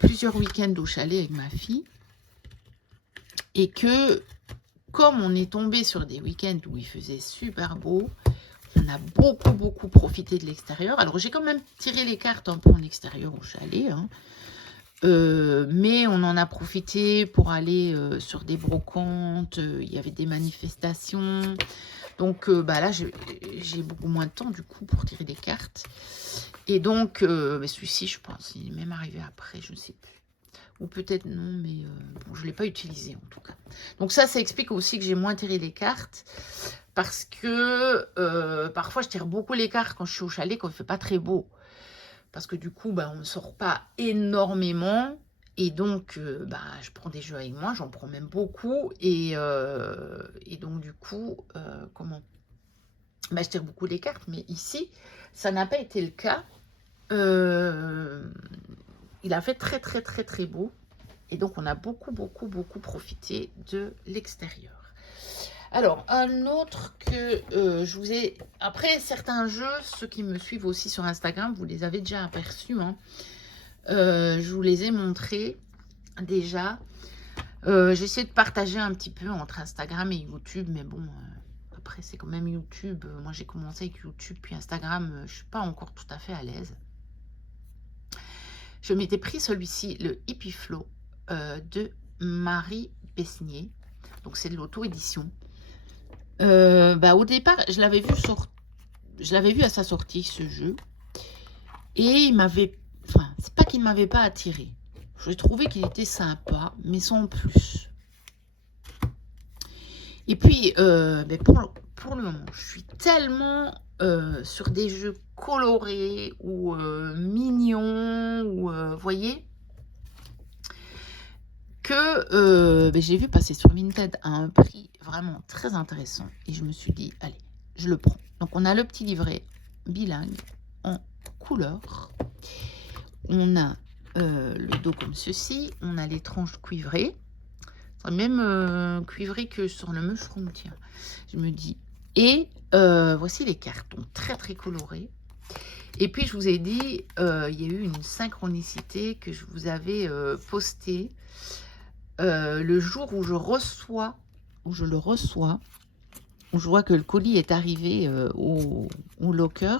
plusieurs week-ends au chalet avec ma fille. Et que, comme on est tombé sur des week-ends où il faisait super beau, on a beaucoup profité de l'extérieur. Alors, j'ai quand même tiré les cartes un peu en extérieur au chalet, hein. Mais on en a profité pour aller sur des brocantes. Il y avait des manifestations. Donc, là, j'ai beaucoup moins de temps, du coup, pour tirer des cartes. Et donc, celui-ci, je pense, il est même arrivé après, je ne sais plus. Ou peut-être non, mais bon, je ne l'ai pas utilisé en tout cas. Donc ça explique aussi que j'ai moins tiré les cartes. Parce que parfois, je tire beaucoup les cartes quand je suis au chalet, quand il ne fait pas très beau. Parce que du coup, on ne sort pas énormément. Et donc, je prends des jeux avec moi, j'en prends même beaucoup. Et donc, du coup, je tire beaucoup les cartes. Mais ici, ça n'a pas été le cas. Il a fait très beau. Et donc, on a beaucoup profité de l'extérieur. Alors, un autre que je vous ai... Après, certains jeux, ceux qui me suivent aussi sur Instagram, vous les avez déjà aperçus, hein. Je vous les ai montrés déjà. J'essaie de partager un petit peu entre Instagram et YouTube, mais bon... après, c'est quand même YouTube. Moi, j'ai commencé avec YouTube, puis Instagram, je ne suis pas encore tout à fait à l'aise. Je m'étais pris celui-ci, le Hippie Flow de Marie Besnier. Donc, c'est de l'auto-édition. Au départ, je l'avais vu à sa sortie, ce jeu. Et il m'avait... Enfin, c'est pas qu'il ne m'avait pas attiré. J'ai trouvé qu'il était sympa, mais sans plus. Et puis, pour le moment, je suis tellement sur des jeux colorés ou mignons, ou voyez, que j'ai vu passer sur Vinted à un prix vraiment très intéressant. Et je me suis dit, allez, je le prends. Donc, on a le petit livret bilingue en couleur. On a le dos comme ceci. On a les tranches cuivrées. Même cuivré que sur le mushroom, tiens. Je me dis. Et voici les cartons très colorés. Et puis, je vous ai dit, il y a eu une synchronicité que je vous avais postée le jour où je le reçois, où je vois que le colis est arrivé au locker.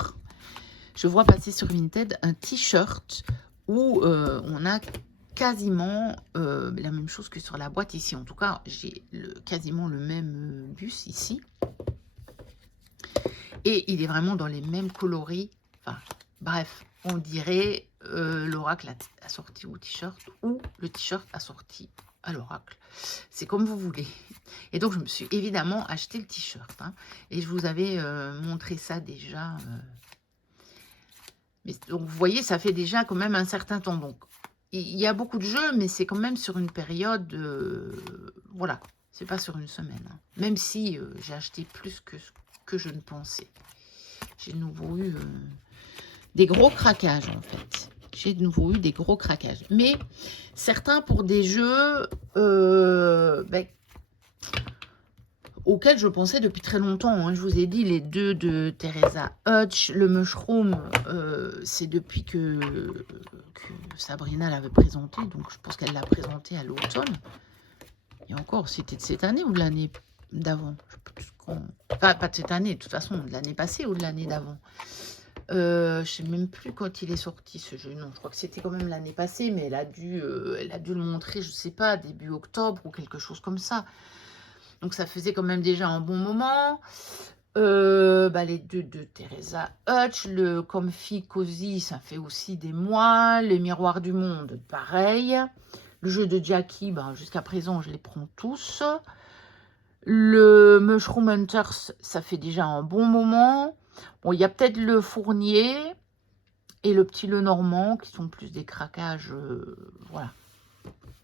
Je vois passer sur Vinted un t-shirt où on a quasiment la même chose que sur la boîte ici. En tout cas, j'ai quasiment le même bus ici. Et il est vraiment dans les mêmes coloris. Enfin, bref, on dirait l'oracle assorti au t-shirt ou le t-shirt assorti à l'oracle. C'est comme vous voulez. Et donc, je me suis évidemment acheté le t-shirt. Hein, et je vous avais montré ça déjà. Mais, donc, vous voyez, ça fait déjà quand même un certain temps. Donc, il y a beaucoup de jeux, mais c'est quand même sur une période... voilà, c'est pas sur une semaine. Hein. Même si j'ai acheté plus que je ne pensais. J'ai de nouveau eu des gros craquages, en fait. J'ai de nouveau eu des gros craquages. Mais certains pour des jeux auxquels je pensais depuis très longtemps. Hein. Je vous ai dit, les deux de Teresa Hutch, le Mushroom, c'est depuis que Sabrina l'avait présenté. Donc, je pense qu'elle l'a présenté à l'automne. Et encore, c'était de cette année ou de l'année... d'avant. Enfin, pas de cette année, de toute façon, de l'année passée ou de l'année d'avant. Je sais même plus quand il est sorti ce jeu. Non, je crois que c'était quand même l'année passée, mais elle a dû le montrer, je sais pas, début octobre ou quelque chose comme ça. Donc ça faisait quand même déjà un bon moment. Les deux de Teresa Hutch, le Comfy Cozy, ça fait aussi des mois. Les Miroirs du Monde, pareil. Le jeu de Jackie, jusqu'à présent, je les prends tous. Le Mushroom Hunters, ça fait déjà un bon moment. Bon, il y a peut-être le Fournier et le Petit Lenormand, qui sont plus des craquages, voilà,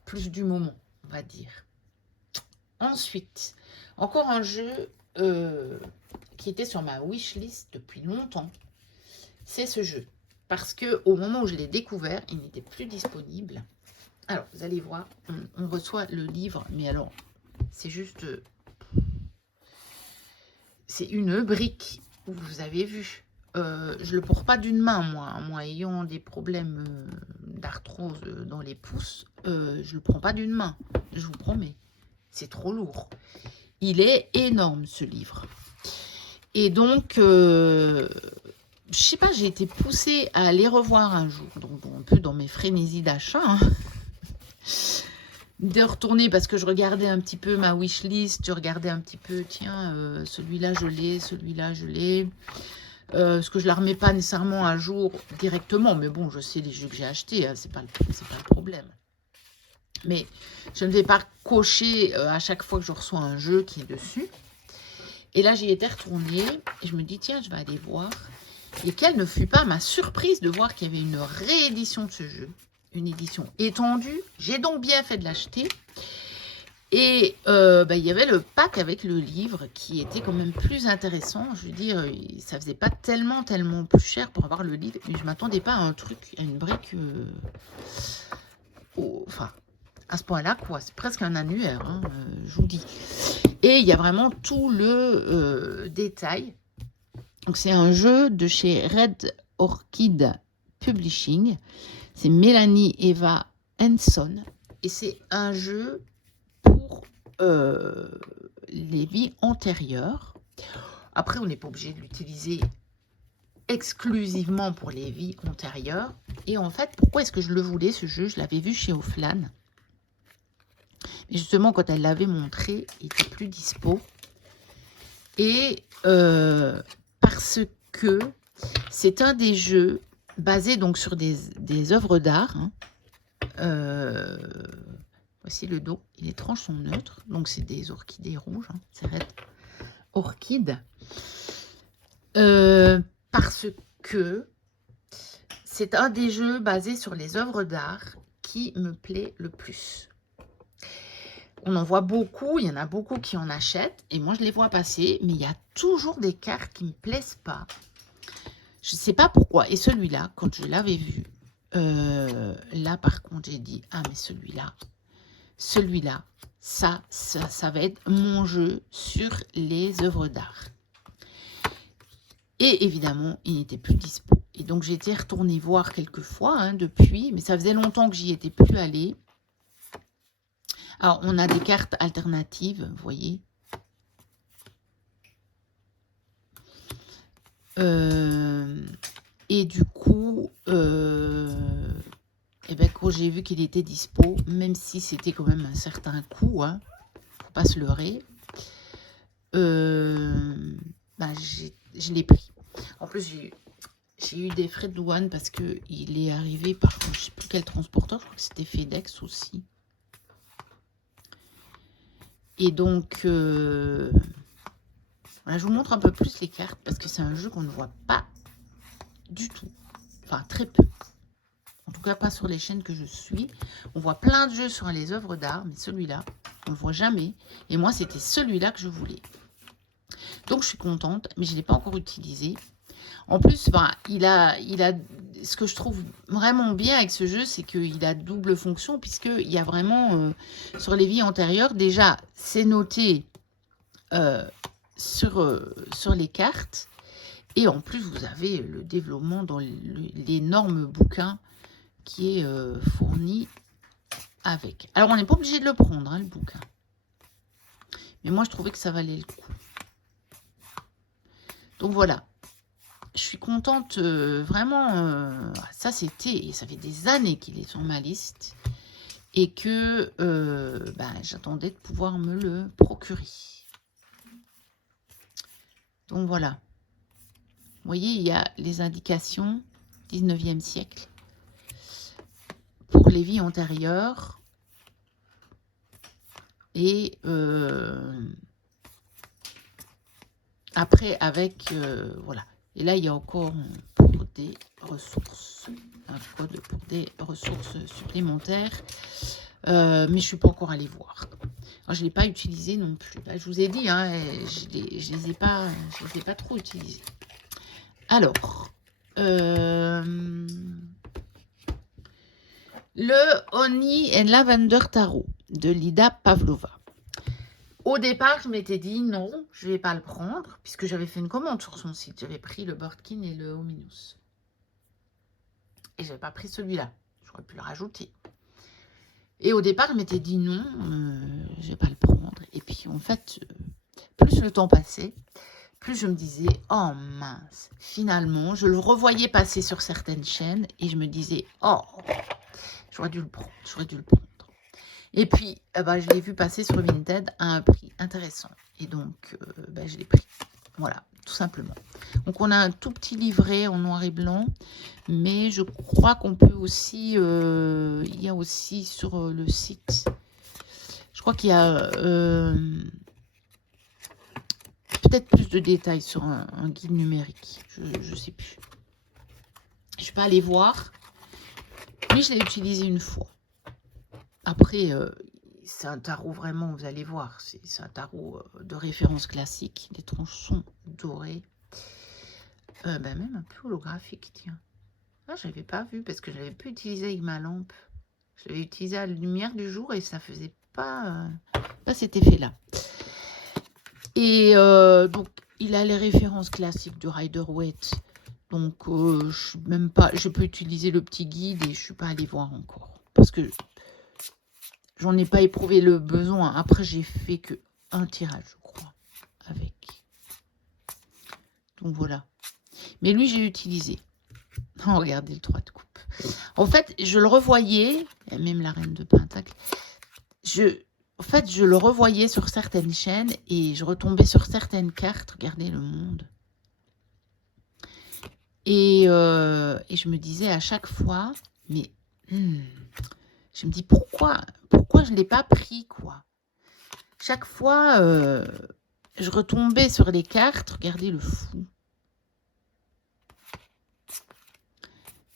plus du moment, on va dire. Ensuite, encore un jeu qui était sur ma wishlist depuis longtemps, c'est ce jeu. Parce que au moment où je l'ai découvert, il n'était plus disponible. Alors, vous allez voir, on reçoit le livre, mais alors, c'est juste... c'est une brique, vous avez vu. Je le porte pas d'une main, moi ayant des problèmes d'arthrose dans les pouces, je le prends pas d'une main, je vous promets. C'est trop lourd. Il est énorme, ce livre. Et donc, je sais pas, j'ai été poussée à aller revoir un jour, donc un peu dans mes frénésies d'achat, hein, de retourner parce que je regardais un petit peu ma wishlist, je regardais un petit peu, tiens, celui-là je l'ai, celui-là je l'ai. Parce que je ne la remets pas nécessairement à jour directement, mais bon, je sais les jeux que j'ai achetés, hein, c'est pas le problème. Mais je ne vais pas cocher à chaque fois que je reçois un jeu qui est dessus. Et là, j'y étais retournée et je me dis, tiens, je vais aller voir. Et quelle ne fut pas ma surprise de voir qu'il y avait une réédition de ce jeu. Une édition étendue. J'ai donc bien fait de l'acheter. Et il y avait le pack avec le livre qui était quand même plus intéressant. Je veux dire, ça faisait pas tellement plus cher pour avoir le livre. Mais je m'attendais pas à un truc, à une brique... enfin, à ce point-là, quoi. C'est presque un annuaire, hein, je vous dis. Et il y a vraiment tout le détail. Donc, c'est un jeu de chez Red Orchid Publishing. C'est Mélanie Eva Henson. Et c'est un jeu pour les vies antérieures. Après, on n'est pas obligé de l'utiliser exclusivement pour les vies antérieures. Et en fait, pourquoi est-ce que je le voulais, ce jeu? Je l'avais vu chez Offlan. Et justement, quand elle l'avait montré, il n'était plus dispo. Et parce que c'est un des jeux basés donc sur des œuvres d'art. Hein. Voici le dos. Les tranches sont neutres. Donc, c'est des orchidées rouges. Hein. C'est Red Orchid. Parce que c'est un des jeux basés sur les œuvres d'art qui me plaît le plus. On en voit beaucoup, il y en a beaucoup qui en achètent, et moi je les vois passer, mais il y a toujours des cartes qui ne me plaisent pas. Je ne sais pas pourquoi. Et celui-là, quand je l'avais vu, là par contre j'ai dit, ah mais celui-là, ça va être mon jeu sur les œuvres d'art. Et évidemment, il n'était plus dispo. Et donc j'ai été retournée voir quelques fois hein, depuis, mais ça faisait longtemps que j'y étais plus allée. Alors, on a des cartes alternatives, vous voyez. Et du coup, quand j'ai vu qu'il était dispo, même si c'était quand même un certain coût, hein, faut pas se leurrer, je l'ai pris. En plus, j'ai eu des frais de douane parce qu'il est arrivé par, je ne sais plus quel transporteur, je crois que c'était FedEx aussi. Et donc, voilà, je vous montre un peu plus les cartes parce que c'est un jeu qu'on ne voit pas du tout. Enfin, très peu. En tout cas, pas sur les chaînes que je suis. On voit plein de jeux sur les œuvres d'art, mais celui-là, on ne le voit jamais. Et moi, c'était celui-là que je voulais. Donc, je suis contente, mais je ne l'ai pas encore utilisé. En plus, il a ce que je trouve vraiment bien avec ce jeu, c'est qu'il a double fonction, puisqu'il y a vraiment, sur les vies antérieures, déjà, c'est noté sur les cartes. Et en plus, vous avez le développement dans l'énorme bouquin qui est fourni avec. Alors, on n'est pas obligé de le prendre, hein, le bouquin. Mais moi, je trouvais que ça valait le coup. Donc voilà. Je suis contente, vraiment. Ça fait des années qu'il est sur ma liste. Et que j'attendais de pouvoir me le procurer. Donc voilà. Vous voyez, il y a les indications 19e siècle pour les vies antérieures. Et après, avec... voilà. Et là, il y a encore pour des ressources. Un code pour des ressources supplémentaires. Mais je ne suis pas encore allée voir. Alors, je ne l'ai pas utilisé non plus. Là, je vous ai dit, hein, je ne les ai pas trop utilisés. Alors, le Honey and Lavender Tarot de Lida Pavlova. Au départ, je m'étais dit non, je ne vais pas le prendre, puisque j'avais fait une commande sur son site. J'avais pris le Boardkin et le Hominus. Et je n'avais pas pris celui-là. J'aurais pu le rajouter. Et au départ, je m'étais dit non, je ne vais pas le prendre. Et puis, en fait, plus le temps passait, plus je me disais, oh mince, finalement, je le revoyais passer sur certaines chaînes et je me disais, oh, j'aurais dû le prendre, Et puis, je l'ai vu passer sur Vinted à un prix intéressant. Et donc, je l'ai pris. Voilà, tout simplement. Donc, on a un tout petit livret en noir et blanc. Mais je crois qu'on peut aussi... il y a aussi sur le site... Je crois qu'il y a... peut-être plus de détails sur un guide numérique. Je ne sais plus. Je ne suis pas allée voir. Mais je l'ai utilisé une fois. Après, c'est un tarot vraiment, vous allez voir. C'est un tarot de référence classique. Les tronches sont dorées. Même un peu holographique, tiens. Ah, je n'avais pas vu parce que je l'avais pas utilisé avec ma lampe. Je l'avais utilisé à la lumière du jour et ça faisait pas cet effet-là. Et donc, il a les références classiques de Rider-Waite. Donc, je peux utiliser le petit guide et je suis pas allée voir encore. Parce que j'en ai pas éprouvé le besoin. Après, j'ai fait que un tirage, je crois, avec. Donc, voilà. Mais lui, j'ai utilisé. Oh, regardez le 3 de coupe. En fait, je le revoyais, même la reine de Pentacle, en fait, je le revoyais sur certaines chaînes et je retombais sur certaines cartes. Regardez le monde. Et je me disais à chaque fois, mais je me dis pourquoi je ne l'ai pas pris, quoi. Chaque fois, je retombais sur les cartes. Regardez le fou.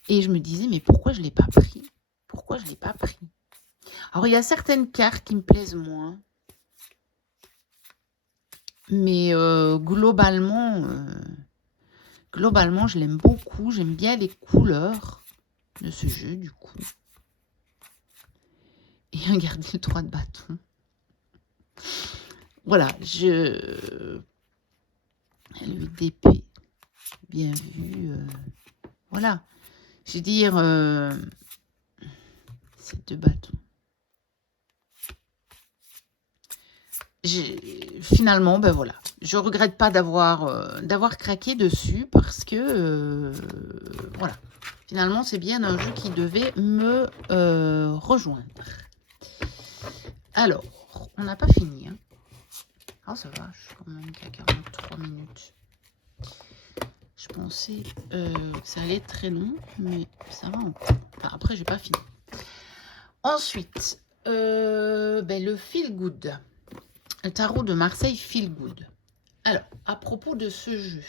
Et je me disais, mais pourquoi je ne l'ai pas pris? Pourquoi je ne l'ai pas pris? Alors, il y a certaines cartes qui me plaisent moins. Mais globalement, je l'aime beaucoup. J'aime bien les couleurs de ce jeu, du coup. Et regardez le 3 de bâton. Voilà, le 8 d'épée. Bien vu. Voilà. Je veux dire, c'est 2 bâtons. Finalement, voilà. Je regrette pas d'avoir craqué dessus parce que, voilà. Finalement, c'est bien un jeu qui devait me rejoindre. Alors, on n'a pas fini. Hein. Oh, ça va, je suis quand même qu'à 43 minutes. Je pensais que ça allait être très long, mais ça va encore. Enfin, après, j'ai pas fini. Ensuite, le Feel Good. Le tarot de Marseille Feel Good. Alors, à propos de ce jeu,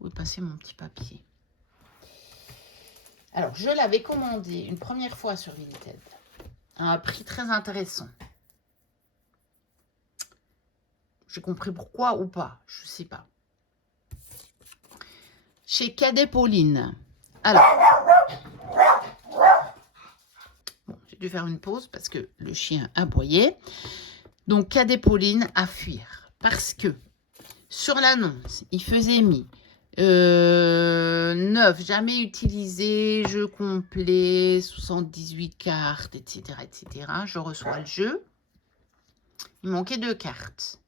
où est passé mon petit papier? Alors, je l'avais commandé une première fois sur Vinted à un prix très intéressant. J'ai compris pourquoi ou pas, je sais pas. Chez Cadet Pauline. Alors, bon, j'ai dû faire une pause parce que le chien aboyait. Donc, Cadet Pauline à fuir. Parce que sur l'annonce, il faisait mis 9, jamais utilisé, jeu complet, 78 cartes, etc., etc. Je reçois le jeu. Il manquait 2 cartes.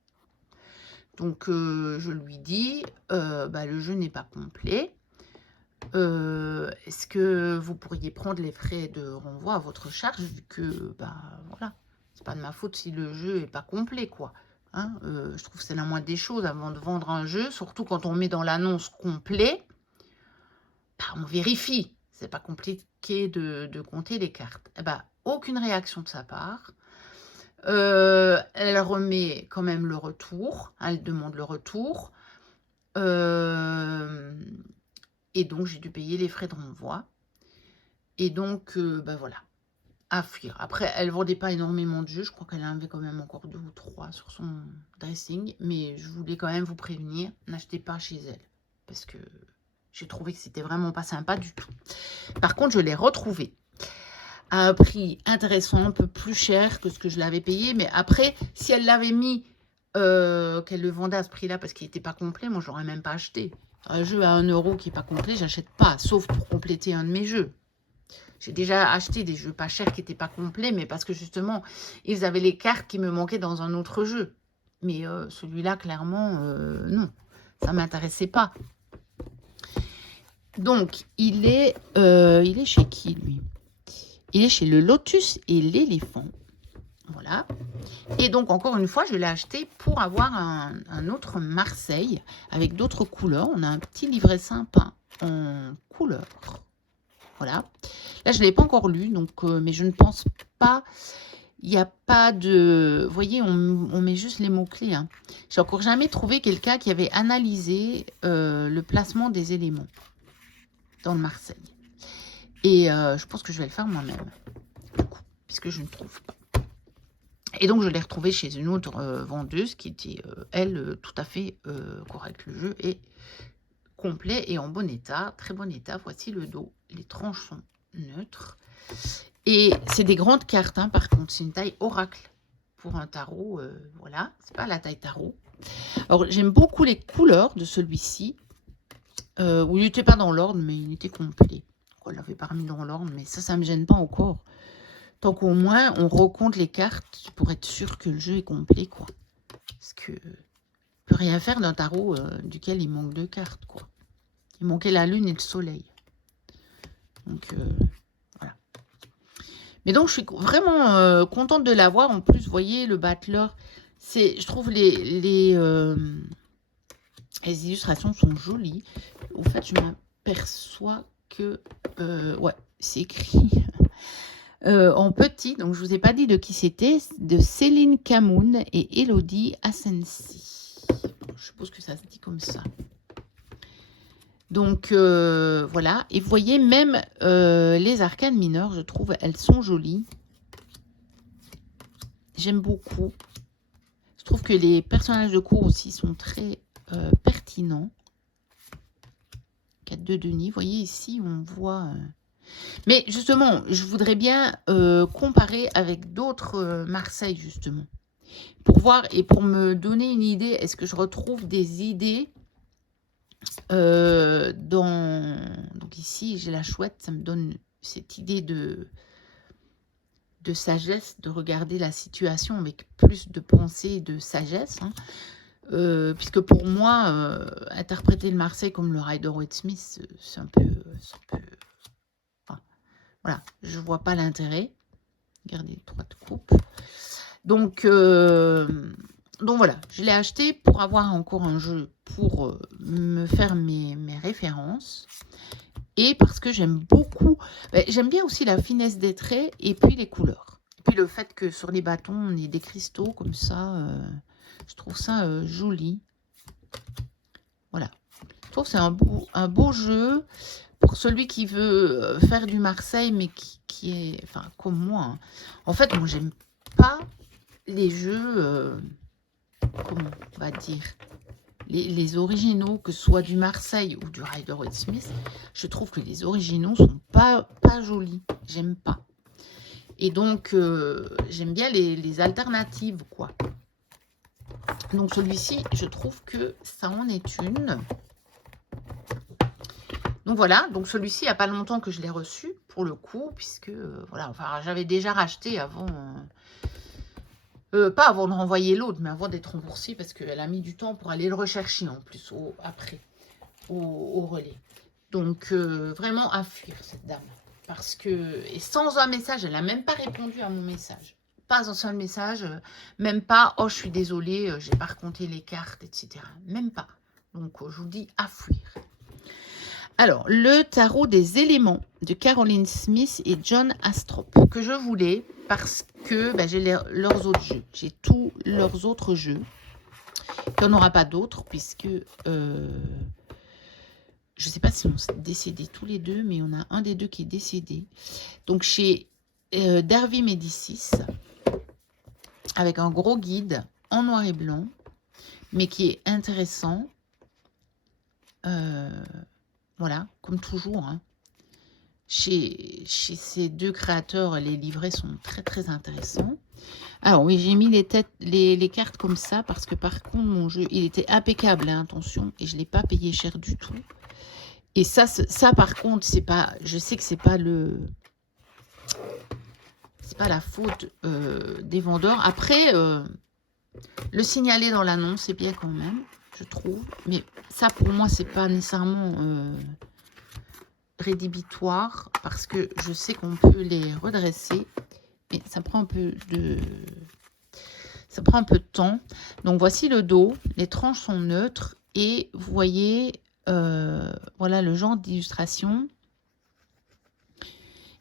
Donc, je lui dis, bah, le jeu n'est pas complet. Est-ce que vous pourriez prendre les frais de renvoi à votre charge vu que, bah, voilà, c'est pas de ma faute si le jeu est pas complet, quoi. Hein, je trouve que c'est la moindre des choses avant de vendre un jeu, surtout quand on met dans l'annonce complet, bah, on vérifie. C'est pas compliqué de compter les cartes. Eh ben, aucune réaction de sa part. Elle remet quand même le retour. Elle demande le retour. Et donc, j'ai dû payer les frais de renvoi. Et donc, ben voilà, à fuir. Après, elle ne vendait pas énormément de jeux. Je crois qu'elle en avait quand même encore 2 ou 3 sur son dressing. Mais je voulais quand même vous prévenir, n'achetez pas chez elle. Parce que j'ai trouvé que c'était vraiment pas sympa du tout. Par contre, je l'ai retrouvé à un prix intéressant, un peu plus cher que ce que je l'avais payé. Mais après, si elle l'avait mis, qu'elle le vendait à ce prix-là parce qu'il n'était pas complet, moi, je l'aurais même pas acheté. Un jeu à 1 € qui n'est pas complet, j'achète pas, sauf pour compléter un de mes jeux. J'ai déjà acheté des jeux pas chers qui n'étaient pas complets, mais parce que justement, ils avaient les cartes qui me manquaient dans un autre jeu. Mais celui-là, clairement, non, ça ne m'intéressait pas. Donc, il est chez qui, lui? Il est chez le Lotus et l'éléphant. Voilà. Et donc, encore une fois, je l'ai acheté pour avoir un autre Marseille avec d'autres couleurs. On a un petit livret sympa en couleur. Voilà. Là, je ne l'ai pas encore lu, donc, mais je ne pense pas. Il n'y a pas de... Vous voyez, on met juste les mots-clés. Hein. J'ai encore jamais trouvé quelqu'un qui avait analysé le placement des éléments dans le Marseille. Et je pense que je vais le faire moi-même, puisque je ne trouve pas. Et donc, je l'ai retrouvé chez une autre vendeuse qui était, elle, tout à fait correcte. Le jeu est complet et en bon état, très bon état. Voici le dos. Les tranches sont neutres. Et c'est des grandes cartes, hein, par contre. C'est une taille oracle pour un tarot. Voilà, c'est pas la taille tarot. Alors, j'aime beaucoup les couleurs de celui-ci. Où il n'était pas dans l'ordre, mais il était complet. On l'avait pas remis dans l'ordre, mais ça me gêne pas encore. Tant qu'au moins, on recompte les cartes pour être sûr que le jeu est complet, quoi. Parce que ne peut rien faire d'un tarot duquel il manque 2 cartes, quoi. Il manquait la lune et le soleil. Donc, voilà. Mais donc, je suis vraiment contente de l'avoir. En plus, vous voyez, le battleur, je trouve les illustrations sont jolies. En fait, je m'aperçois que... ouais, c'est écrit... en petit, donc je ne vous ai pas dit de qui c'était, de Céline Camoun et Elodie Asensi. Je suppose que ça se dit comme ça. Donc voilà, et vous voyez même les arcanes mineures, je trouve, elles sont jolies. J'aime beaucoup. Je trouve que les personnages de cours aussi sont très pertinents. 4 de Denis, vous voyez ici, on voit... Mais justement, je voudrais bien comparer avec d'autres Marseille, justement. Pour voir et pour me donner une idée, est-ce que je retrouve des idées dans... Donc ici, j'ai la chouette, ça me donne cette idée de sagesse, de regarder la situation avec plus de pensée et de sagesse. Hein. Puisque pour moi, interpréter le Marseille comme le Rider-Waite Smith, c'est un peu... Voilà, je ne vois pas l'intérêt. Regardez les 3 de coupe. Donc voilà, je l'ai acheté pour avoir encore un jeu pour me faire mes références. Et parce que j'aime beaucoup, j'aime bien aussi la finesse des traits et puis les couleurs. Et puis le fait que sur les bâtons, on ait des cristaux comme ça, je trouve ça joli. Voilà, je trouve que c'est un beau jeu. Pour celui qui veut faire du Marseille, mais qui est... Enfin, comme moi. Hein. En fait, moi, j'aime pas les jeux... comment on va dire les originaux, que ce soit du Marseille ou du Rider-Waite Smith. Je trouve que les originaux sont pas jolis. J'aime pas. Et donc, j'aime bien les alternatives, quoi. Donc, celui-ci, je trouve que ça en est une... Donc voilà, donc celui-ci, il n'y a pas longtemps que je l'ai reçu, pour le coup, puisque, voilà, enfin, j'avais déjà racheté avant Pas avant de renvoyer l'autre, mais avant d'être remboursée, parce qu'elle a mis du temps pour aller le rechercher en plus, après, au relais. Donc, vraiment à fuir, cette dame. Parce que, et sans un message, elle n'a même pas répondu à mon message. Pas un seul message, même pas, oh, je suis désolée, j'ai pas recompté les cartes, etc. Même pas. Donc, je vous dis à fuir. Alors, le tarot des éléments de Caroline Smith et John Astrop, que je voulais parce que j'ai leurs autres jeux. J'ai tous leurs autres jeux. Il n'y en aura pas d'autres, puisque je ne sais pas si on s'est décédés tous les deux, mais on a un des deux qui est décédé. Donc, chez Dervy Médicis, avec un gros guide en noir et blanc, mais qui est intéressant. Voilà, comme toujours. Hein. Chez ces deux créateurs, les livrets sont très très intéressants. Alors oui, j'ai mis les cartes comme ça parce que par contre, mon jeu, il était impeccable, hein, attention, et je ne l'ai pas payé cher du tout. Et ça par contre, c'est pas, je sais que c'est pas la faute des vendeurs. Après, le signaler dans l'annonce, c'est bien quand même, je trouve. Mais ça, pour moi, c'est pas nécessairement rédhibitoire parce que je sais qu'on peut les redresser. Mais ça prend un peu de... Ça prend un peu de temps. Donc, voici le dos. Les tranches sont neutres. Et vous voyez, voilà le genre d'illustration.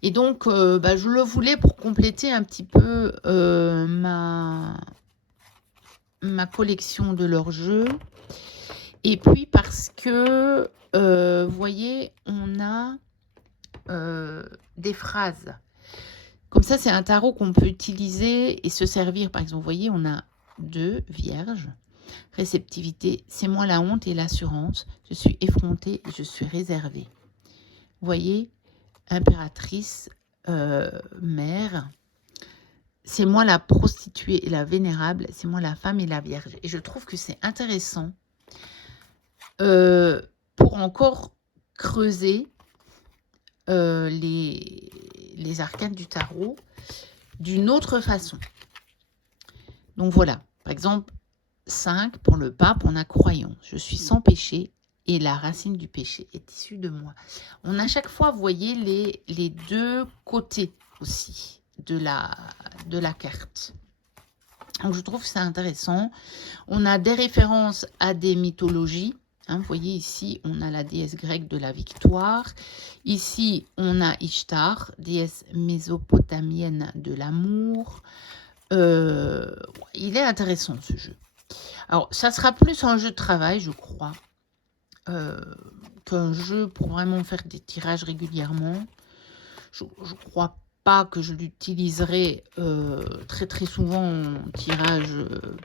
Et donc, je le voulais pour compléter un petit peu ma collection de leurs jeux. Et puis, parce que, vous voyez, on a des phrases. Comme ça, c'est un tarot qu'on peut utiliser et se servir. Par exemple, vous voyez, on a 2 vierges. Réceptivité, c'est moi la honte et l'assurance. Je suis effrontée et je suis réservée. Vous voyez, impératrice, mère. C'est moi la prostituée et la vénérable. C'est moi la femme et la vierge. Et je trouve que c'est intéressant pour encore creuser les arcanes du tarot d'une autre façon. Donc voilà, par exemple, 5 pour le pape, on a croyance. Je suis sans péché et la racine du péché est issue de moi. On a à chaque fois, vous voyez, les deux côtés aussi de la carte. Donc je trouve que c'est intéressant. On a des références à des mythologies. Hein, vous voyez ici, on a la déesse grecque de la victoire. Ici, on a Ishtar, déesse mésopotamienne de l'amour. Il est intéressant ce jeu. Alors, ça sera plus un jeu de travail, je crois, qu'un jeu pour vraiment faire des tirages régulièrement. Je ne crois pas que je l'utiliserai très très souvent en tirage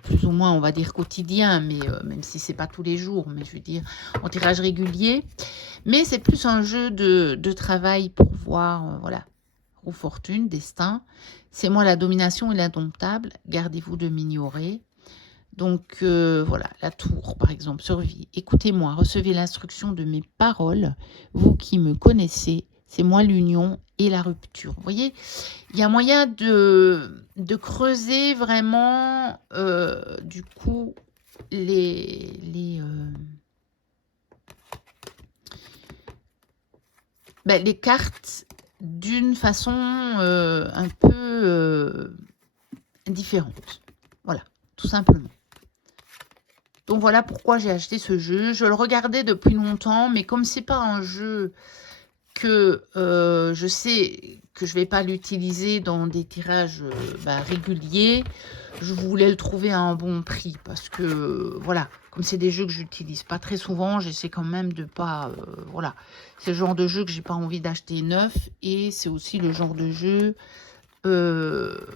plus ou moins, on va dire, quotidien, mais même si c'est pas tous les jours, mais je veux dire en tirage régulier. Mais c'est plus un jeu de travail pour voir, voilà, roue fortune, destin. C'est moi la domination et l'indomptable, gardez-vous de m'ignorer. Donc voilà, la tour par exemple, survie. Écoutez-moi, recevez l'instruction de mes paroles, vous qui me connaissez, c'est moi l'union et la rupture. Vous voyez, il y a moyen de creuser vraiment du coup les cartes d'une façon un peu différente. Voilà, tout simplement. Donc voilà pourquoi j'ai acheté ce jeu. Je le regardais depuis longtemps, mais comme c'est pas un jeu que je sais que je vais pas l'utiliser dans des tirages réguliers, je voulais le trouver à un bon prix parce que voilà, comme c'est des jeux que j'utilise pas très souvent, j'essaie quand même de pas voilà, c'est le genre de jeu que j'ai pas envie d'acheter neuf et c'est aussi le genre de jeu que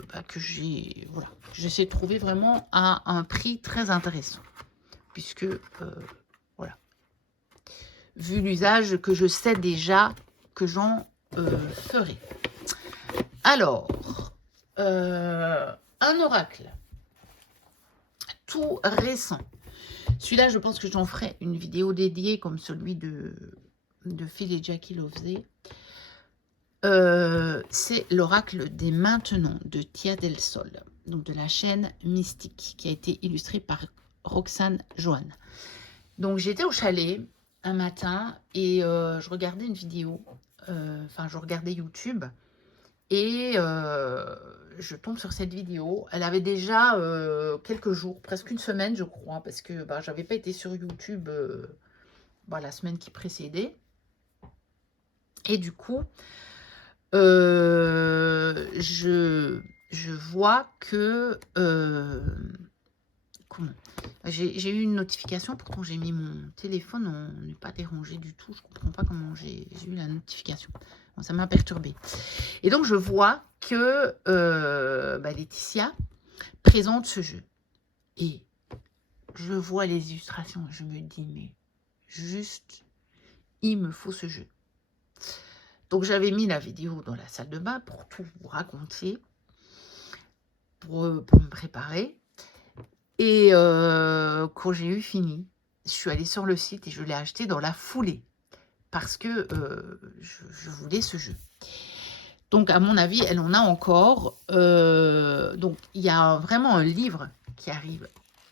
j'essaie de trouver vraiment à un prix très intéressant puisque voilà, vu l'usage que je sais déjà que j'en ferai. Alors, un oracle tout récent. Celui-là, je pense que j'en ferai une vidéo dédiée comme celui de Phil et Jackie le faisaient. c'est l'oracle des maintenant de Tia del Sol, donc de la chaîne Mystique, qui a été illustrée par Roxane Joanne. Donc j'étais au chalet un matin et je regardais une vidéo, enfin je regardais YouTube et je tombe sur cette vidéo. Elle avait déjà quelques jours, presque une semaine je crois, parce que bah, j'avais pas été sur YouTube bah, la semaine qui précédait. Et du coup, je vois que... comment j'ai eu une notification, pourtant j'ai mis mon téléphone, on n'est pas dérangé du tout, je comprends pas comment j'ai eu la notification. Bon, ça m'a perturbée. Et donc je vois que bah, Laetitia présente ce jeu. Et je vois les illustrations, je me dis, mais juste, il me faut ce jeu. Donc j'avais mis la vidéo dans la salle de bain pour tout vous raconter, pour me préparer. Et quand j'ai eu fini, je suis allée sur le site et je l'ai acheté dans la foulée. Parce que je voulais ce jeu. Donc à mon avis, elle en a encore. Donc il y a vraiment un livre qui arrive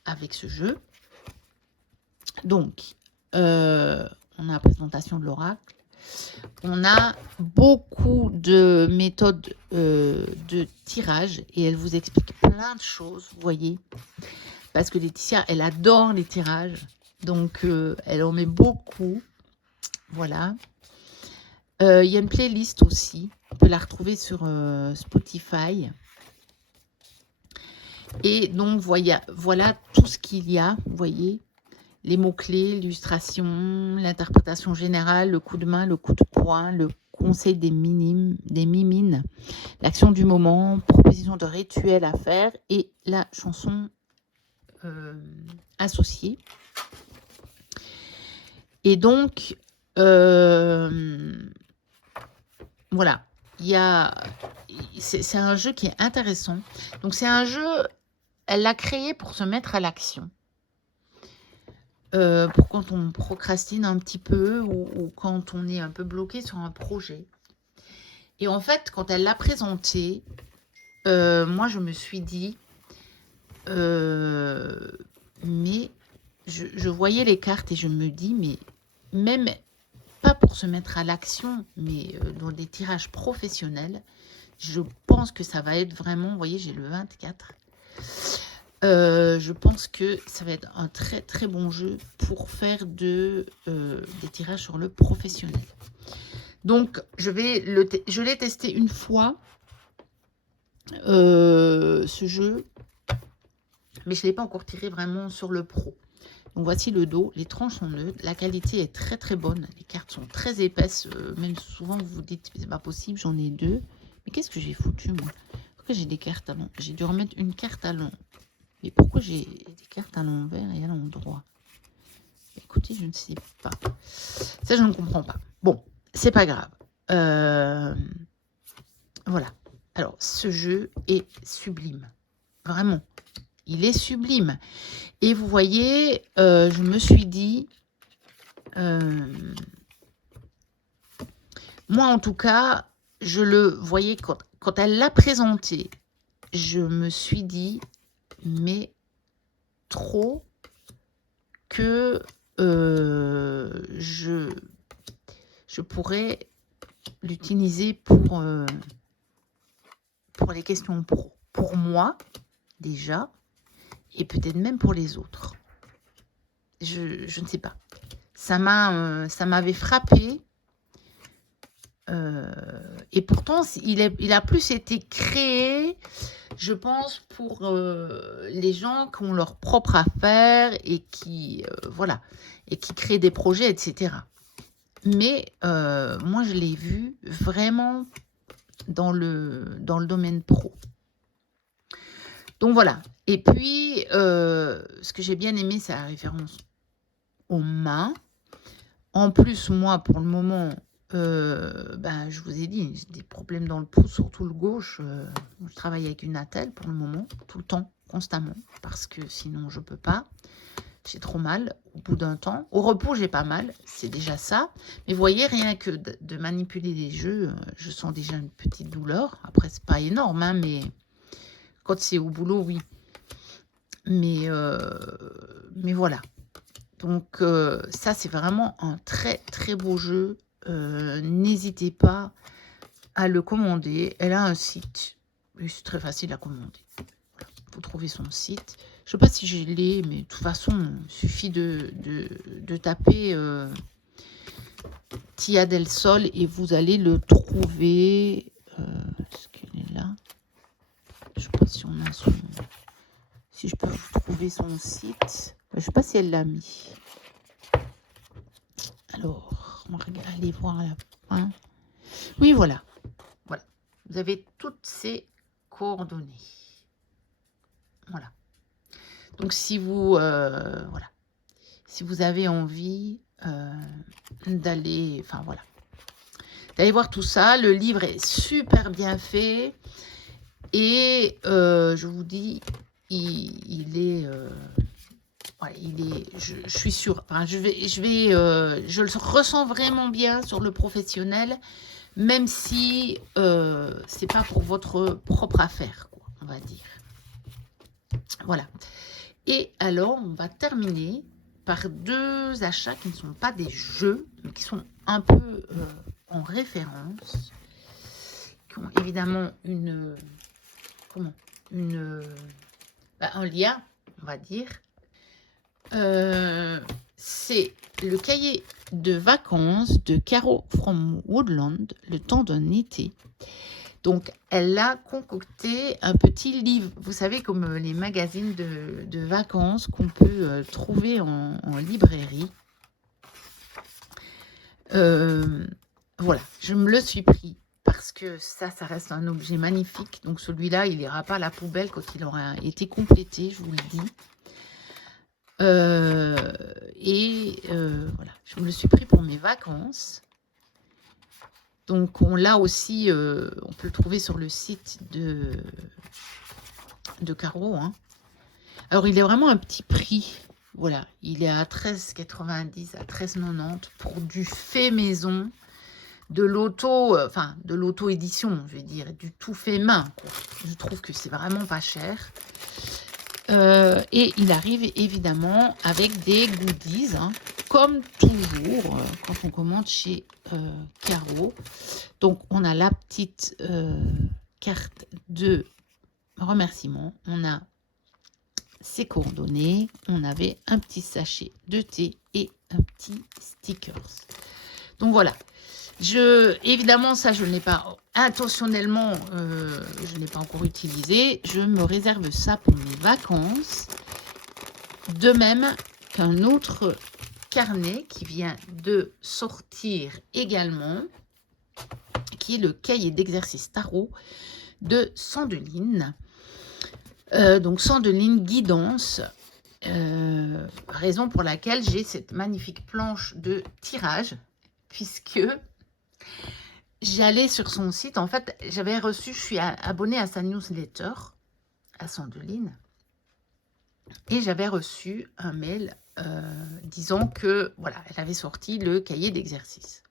avec ce jeu. Donc on a la présentation de l'oracle. On a beaucoup de méthodes de tirage et elle vous explique plein de choses, vous voyez. Parce que Laetitia, elle adore les tirages. Donc, elle en met beaucoup. Voilà. Il y a une playlist aussi. On peut la retrouver sur Spotify. Et donc, voilà tout ce qu'il y a, vous voyez. Les mots-clés, l'illustration, l'interprétation générale, le coup de main, le coup de poing, le conseil des mimines, l'action du moment, proposition de rituel à faire et la chanson associée. Et donc, voilà, c'est un jeu qui est intéressant. Donc, c'est un jeu, elle l'a créé pour se mettre à l'action. Pour quand on procrastine un petit peu ou quand on est un peu bloqué sur un projet. Et en fait, quand elle l'a présenté, moi, je me suis dit, mais je voyais les cartes et je me dis, mais même pas pour se mettre à l'action, mais dans des tirages professionnels, je pense que ça va être vraiment, vous voyez, j'ai le 24. Je pense que ça va être un très très bon jeu pour faire des tirages sur le professionnel. Donc, je l'ai testé une fois, ce jeu, mais je ne l'ai pas encore tiré vraiment sur le pro. Donc, voici le dos. Les tranches sont neutres. La qualité est très très bonne. Les cartes sont très épaisses. Même souvent, vous vous dites, c'est pas possible, j'en ai deux. Mais qu'est-ce que j'ai foutu, moi? Pourquoi j'ai des cartes à l'envers? J'ai dû remettre une carte à l'envers. Mais pourquoi j'ai des cartes à l'envers et à l'endroit? Écoutez, je ne sais pas. Ça, je ne comprends pas. Bon, c'est pas grave. Voilà. Alors, ce jeu est sublime. Vraiment. Il est sublime. Et vous voyez, je me suis dit... moi, en tout cas, je le voyais quand elle l'a présenté. Je me suis dit... mais trop que je pourrais l'utiliser pour les questions pro. Pour moi, déjà, et peut-être même pour les autres. Je ne sais pas. Ça m'avait frappé. Et pourtant, il a plus été créé, je pense, pour les gens qui ont leur propre affaire et qui, voilà, et qui créent des projets, etc. Mais moi, je l'ai vu vraiment dans le domaine pro. Donc, voilà. Et puis, ce que j'ai bien aimé, c'est la référence aux mains. En plus, moi, pour le moment... ben, je vous ai dit, j'ai des problèmes dans le pouce, surtout le gauche. Je travaille avec une attelle pour le moment, tout le temps, constamment, parce que sinon je peux pas. j'ai trop mal au bout d'un temps. Au repos, j'ai pas mal, c'est déjà ça. Mais vous voyez, rien que de manipuler les jeux, je sens déjà une petite douleur. Après, c'est pas énorme, hein, mais quand c'est au boulot, oui. Mais voilà. Donc, ça, c'est vraiment un très, très beau jeu. N'hésitez pas à le commander. Elle a un site. C'est très facile à commander. Voilà. Vous trouvez son site. Je ne sais pas si je l'ai, mais de toute façon, il suffit de taper Tia del Sol et vous allez le trouver. Est-ce qu'elle est là? Je ne sais pas si on a son... Si je peux vous trouver son site. Je ne sais pas si elle l'a mis. Alors, on va aller voir là. Hein. Oui, voilà. Voilà. Vous avez toutes ces coordonnées. Voilà. Donc, si vous, voilà. Si vous avez envie d'aller, enfin voilà, d'aller voir tout ça, le livre est super bien fait et je vous dis, il est, ouais, je suis sûre. Enfin, je le ressens vraiment bien sur le professionnel, même si c'est pas pour votre propre affaire, quoi, on va dire. Voilà. Et alors, on va terminer par deux achats qui ne sont pas des jeux, mais qui sont un peu en référence, qui ont évidemment un lien, on va dire. C'est le cahier de vacances de Caro from Woodland, le temps d'un été. Donc, elle a concocté un petit livre, vous savez, comme les magazines de vacances qu'on peut trouver en librairie. Voilà, je me le suis pris parce que ça reste un objet magnifique. Donc, celui-là, il n'ira pas à la poubelle quand il aura été complété, je vous le dis. Voilà, je me le suis pris pour mes vacances. Donc, on l'a aussi, on peut le trouver sur le site de Caro. Hein. Alors, il est vraiment un petit prix. Voilà, il est à 13,90 à 13,90 pour du fait maison, de l'auto, enfin, de l'auto-édition, je vais dire, du tout fait main. Quoi. Je trouve que c'est vraiment pas cher. Et il arrive évidemment avec des goodies, hein, comme toujours quand on commande chez Caro. Donc, on a la petite carte de remerciement. On a ses coordonnées. On avait un petit sachet de thé et un petit stickers. Donc, voilà. Évidemment, ça, je ne l'ai pas intentionnellement, je ne l'ai pas encore utilisé. Je me réserve ça pour mes vacances. De même qu'un autre carnet qui vient de sortir également, qui est le cahier d'exercice tarot de Sandeline. Donc Sandeline Guidance, raison pour laquelle j'ai cette magnifique planche de tirage, puisque j'allais sur son site. En fait, j'avais reçu, je suis abonnée à sa newsletter, à Sandeline, et j'avais reçu un mail disant que, voilà, elle avait sorti le cahier d'exercice.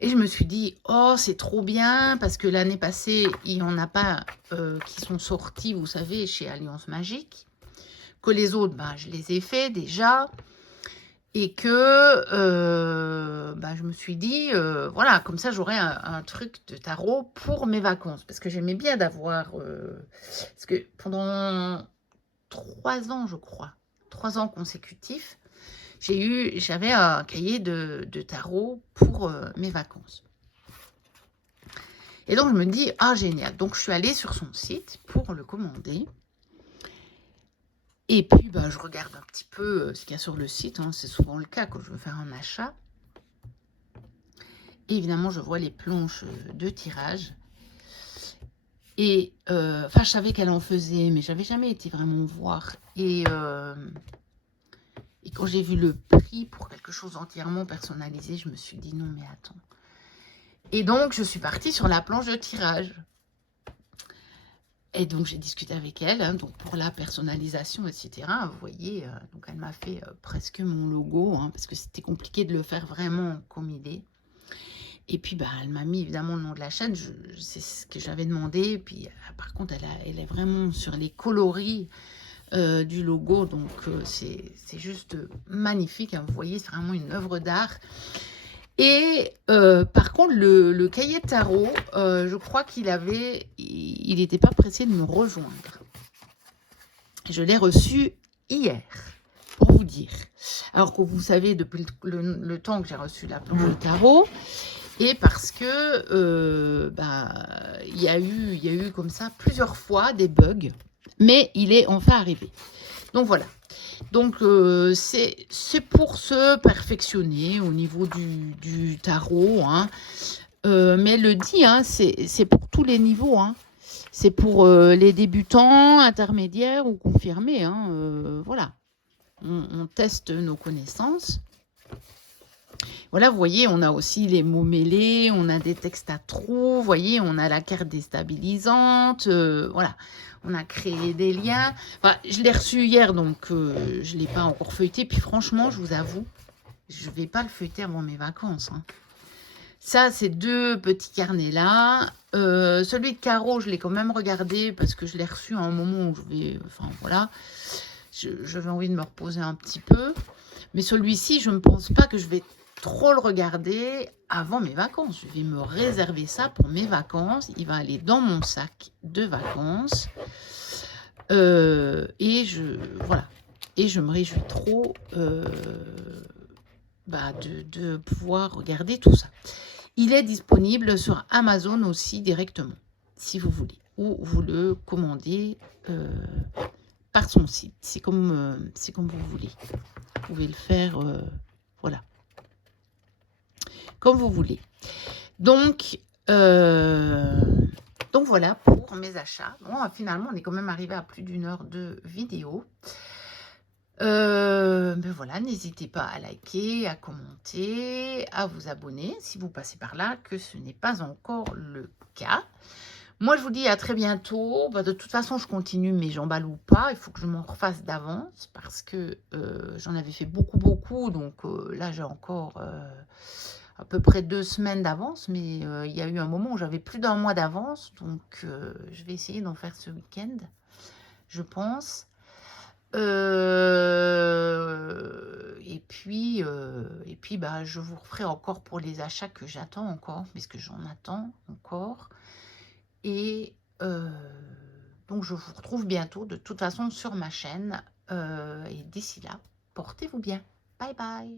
Et je me suis dit, oh, c'est trop bien, parce que l'année passée, il n'y en a pas qui sont sortis, vous savez, chez Alliance Magique. Que les autres, ben, je les ai faits déjà. Et que je me suis dit, voilà, comme ça, j'aurais un truc de tarot pour mes vacances. Parce que j'aimais bien d'avoir... parce que pendant 3 ans, je crois, 3 ans consécutifs, j'avais un cahier de tarot pour mes vacances. Et donc, je me dis, ah, génial. Donc, je suis allée sur son site pour le commander. Et puis, je regarde un petit peu ce qu'il y a sur le site. Hein. C'est souvent le cas quand je veux faire un achat. Et évidemment, je vois les planches de tirage. Et, je savais qu'elle en faisait, mais je n'avais jamais été vraiment voir. Et quand j'ai vu le prix pour quelque chose entièrement personnalisé, je me suis dit, non, mais attends. Et donc, je suis partie sur la planche de tirage. Et donc, j'ai discuté avec elle, hein, donc pour la personnalisation, etc. Vous voyez, donc elle m'a fait presque mon logo, hein, parce que c'était compliqué de le faire vraiment comme il est. Et puis, bah, elle m'a mis évidemment le nom de la chaîne, c'est ce que j'avais demandé. Et puis, par contre, elle est vraiment sur les coloris du logo, donc c'est juste magnifique, hein, vous voyez, c'est vraiment une œuvre d'art. Et par contre, le cahier de tarot, je crois il n'était pas pressé de me rejoindre. Je l'ai reçu hier, pour vous dire. Alors que vous savez, depuis le temps que j'ai reçu la planche de tarot, et parce que il y a eu comme ça plusieurs fois des bugs, mais il est enfin arrivé. Donc voilà. Donc c'est pour se perfectionner au niveau du tarot, hein. Mais elle le dit, hein, c'est pour tous les niveaux, hein. C'est pour les débutants, intermédiaires ou confirmés, hein, voilà. On teste nos connaissances. Voilà, vous voyez, on a aussi les mots mêlés, on a des textes à trous, vous voyez, on a la carte déstabilisante, voilà. On a créé des liens. Enfin, je l'ai reçu hier, donc je ne l'ai pas encore feuilleté. Puis franchement, je vous avoue, je ne vais pas le feuilleter avant mes vacances, hein. Ça, ces deux petits carnets-là. Celui de Caro, je l'ai quand même regardé parce que je l'ai reçu à un moment où je vais... Enfin, voilà. J'avais envie de me reposer un petit peu. Mais celui-ci, je ne pense pas que je vais trop le regarder avant mes vacances. Je vais me réserver ça pour mes vacances. Il va aller dans mon sac de vacances. Voilà. Et je me réjouis trop de pouvoir regarder tout ça. Il est disponible sur Amazon aussi directement, si vous voulez. Ou vous le commandez par son site. C'est comme vous voulez. Vous pouvez le faire, voilà, comme vous voulez. Donc voilà pour mes achats. Bon, finalement, on est quand même arrivé à plus d'1 heure de vidéo. Ben voilà, n'hésitez pas à liker, à commenter, à vous abonner si vous passez par là, que ce n'est pas encore le cas. Moi, je vous dis à très bientôt. De toute façon, je continue, mais j'emballe ou pas. Il faut que je m'en refasse d'avance parce que j'en avais fait beaucoup. Donc là, j'ai encore à peu près 2 semaines d'avance. Mais il y a eu un moment où j'avais plus d'1 mois d'avance. Donc, je vais essayer d'en faire ce week-end, je pense. Et puis, je vous referai encore pour les achats que j'attends encore, puisque j'en attends encore. Et donc, je vous retrouve bientôt, de toute façon, sur ma chaîne. Et d'ici là, portez-vous bien. Bye bye.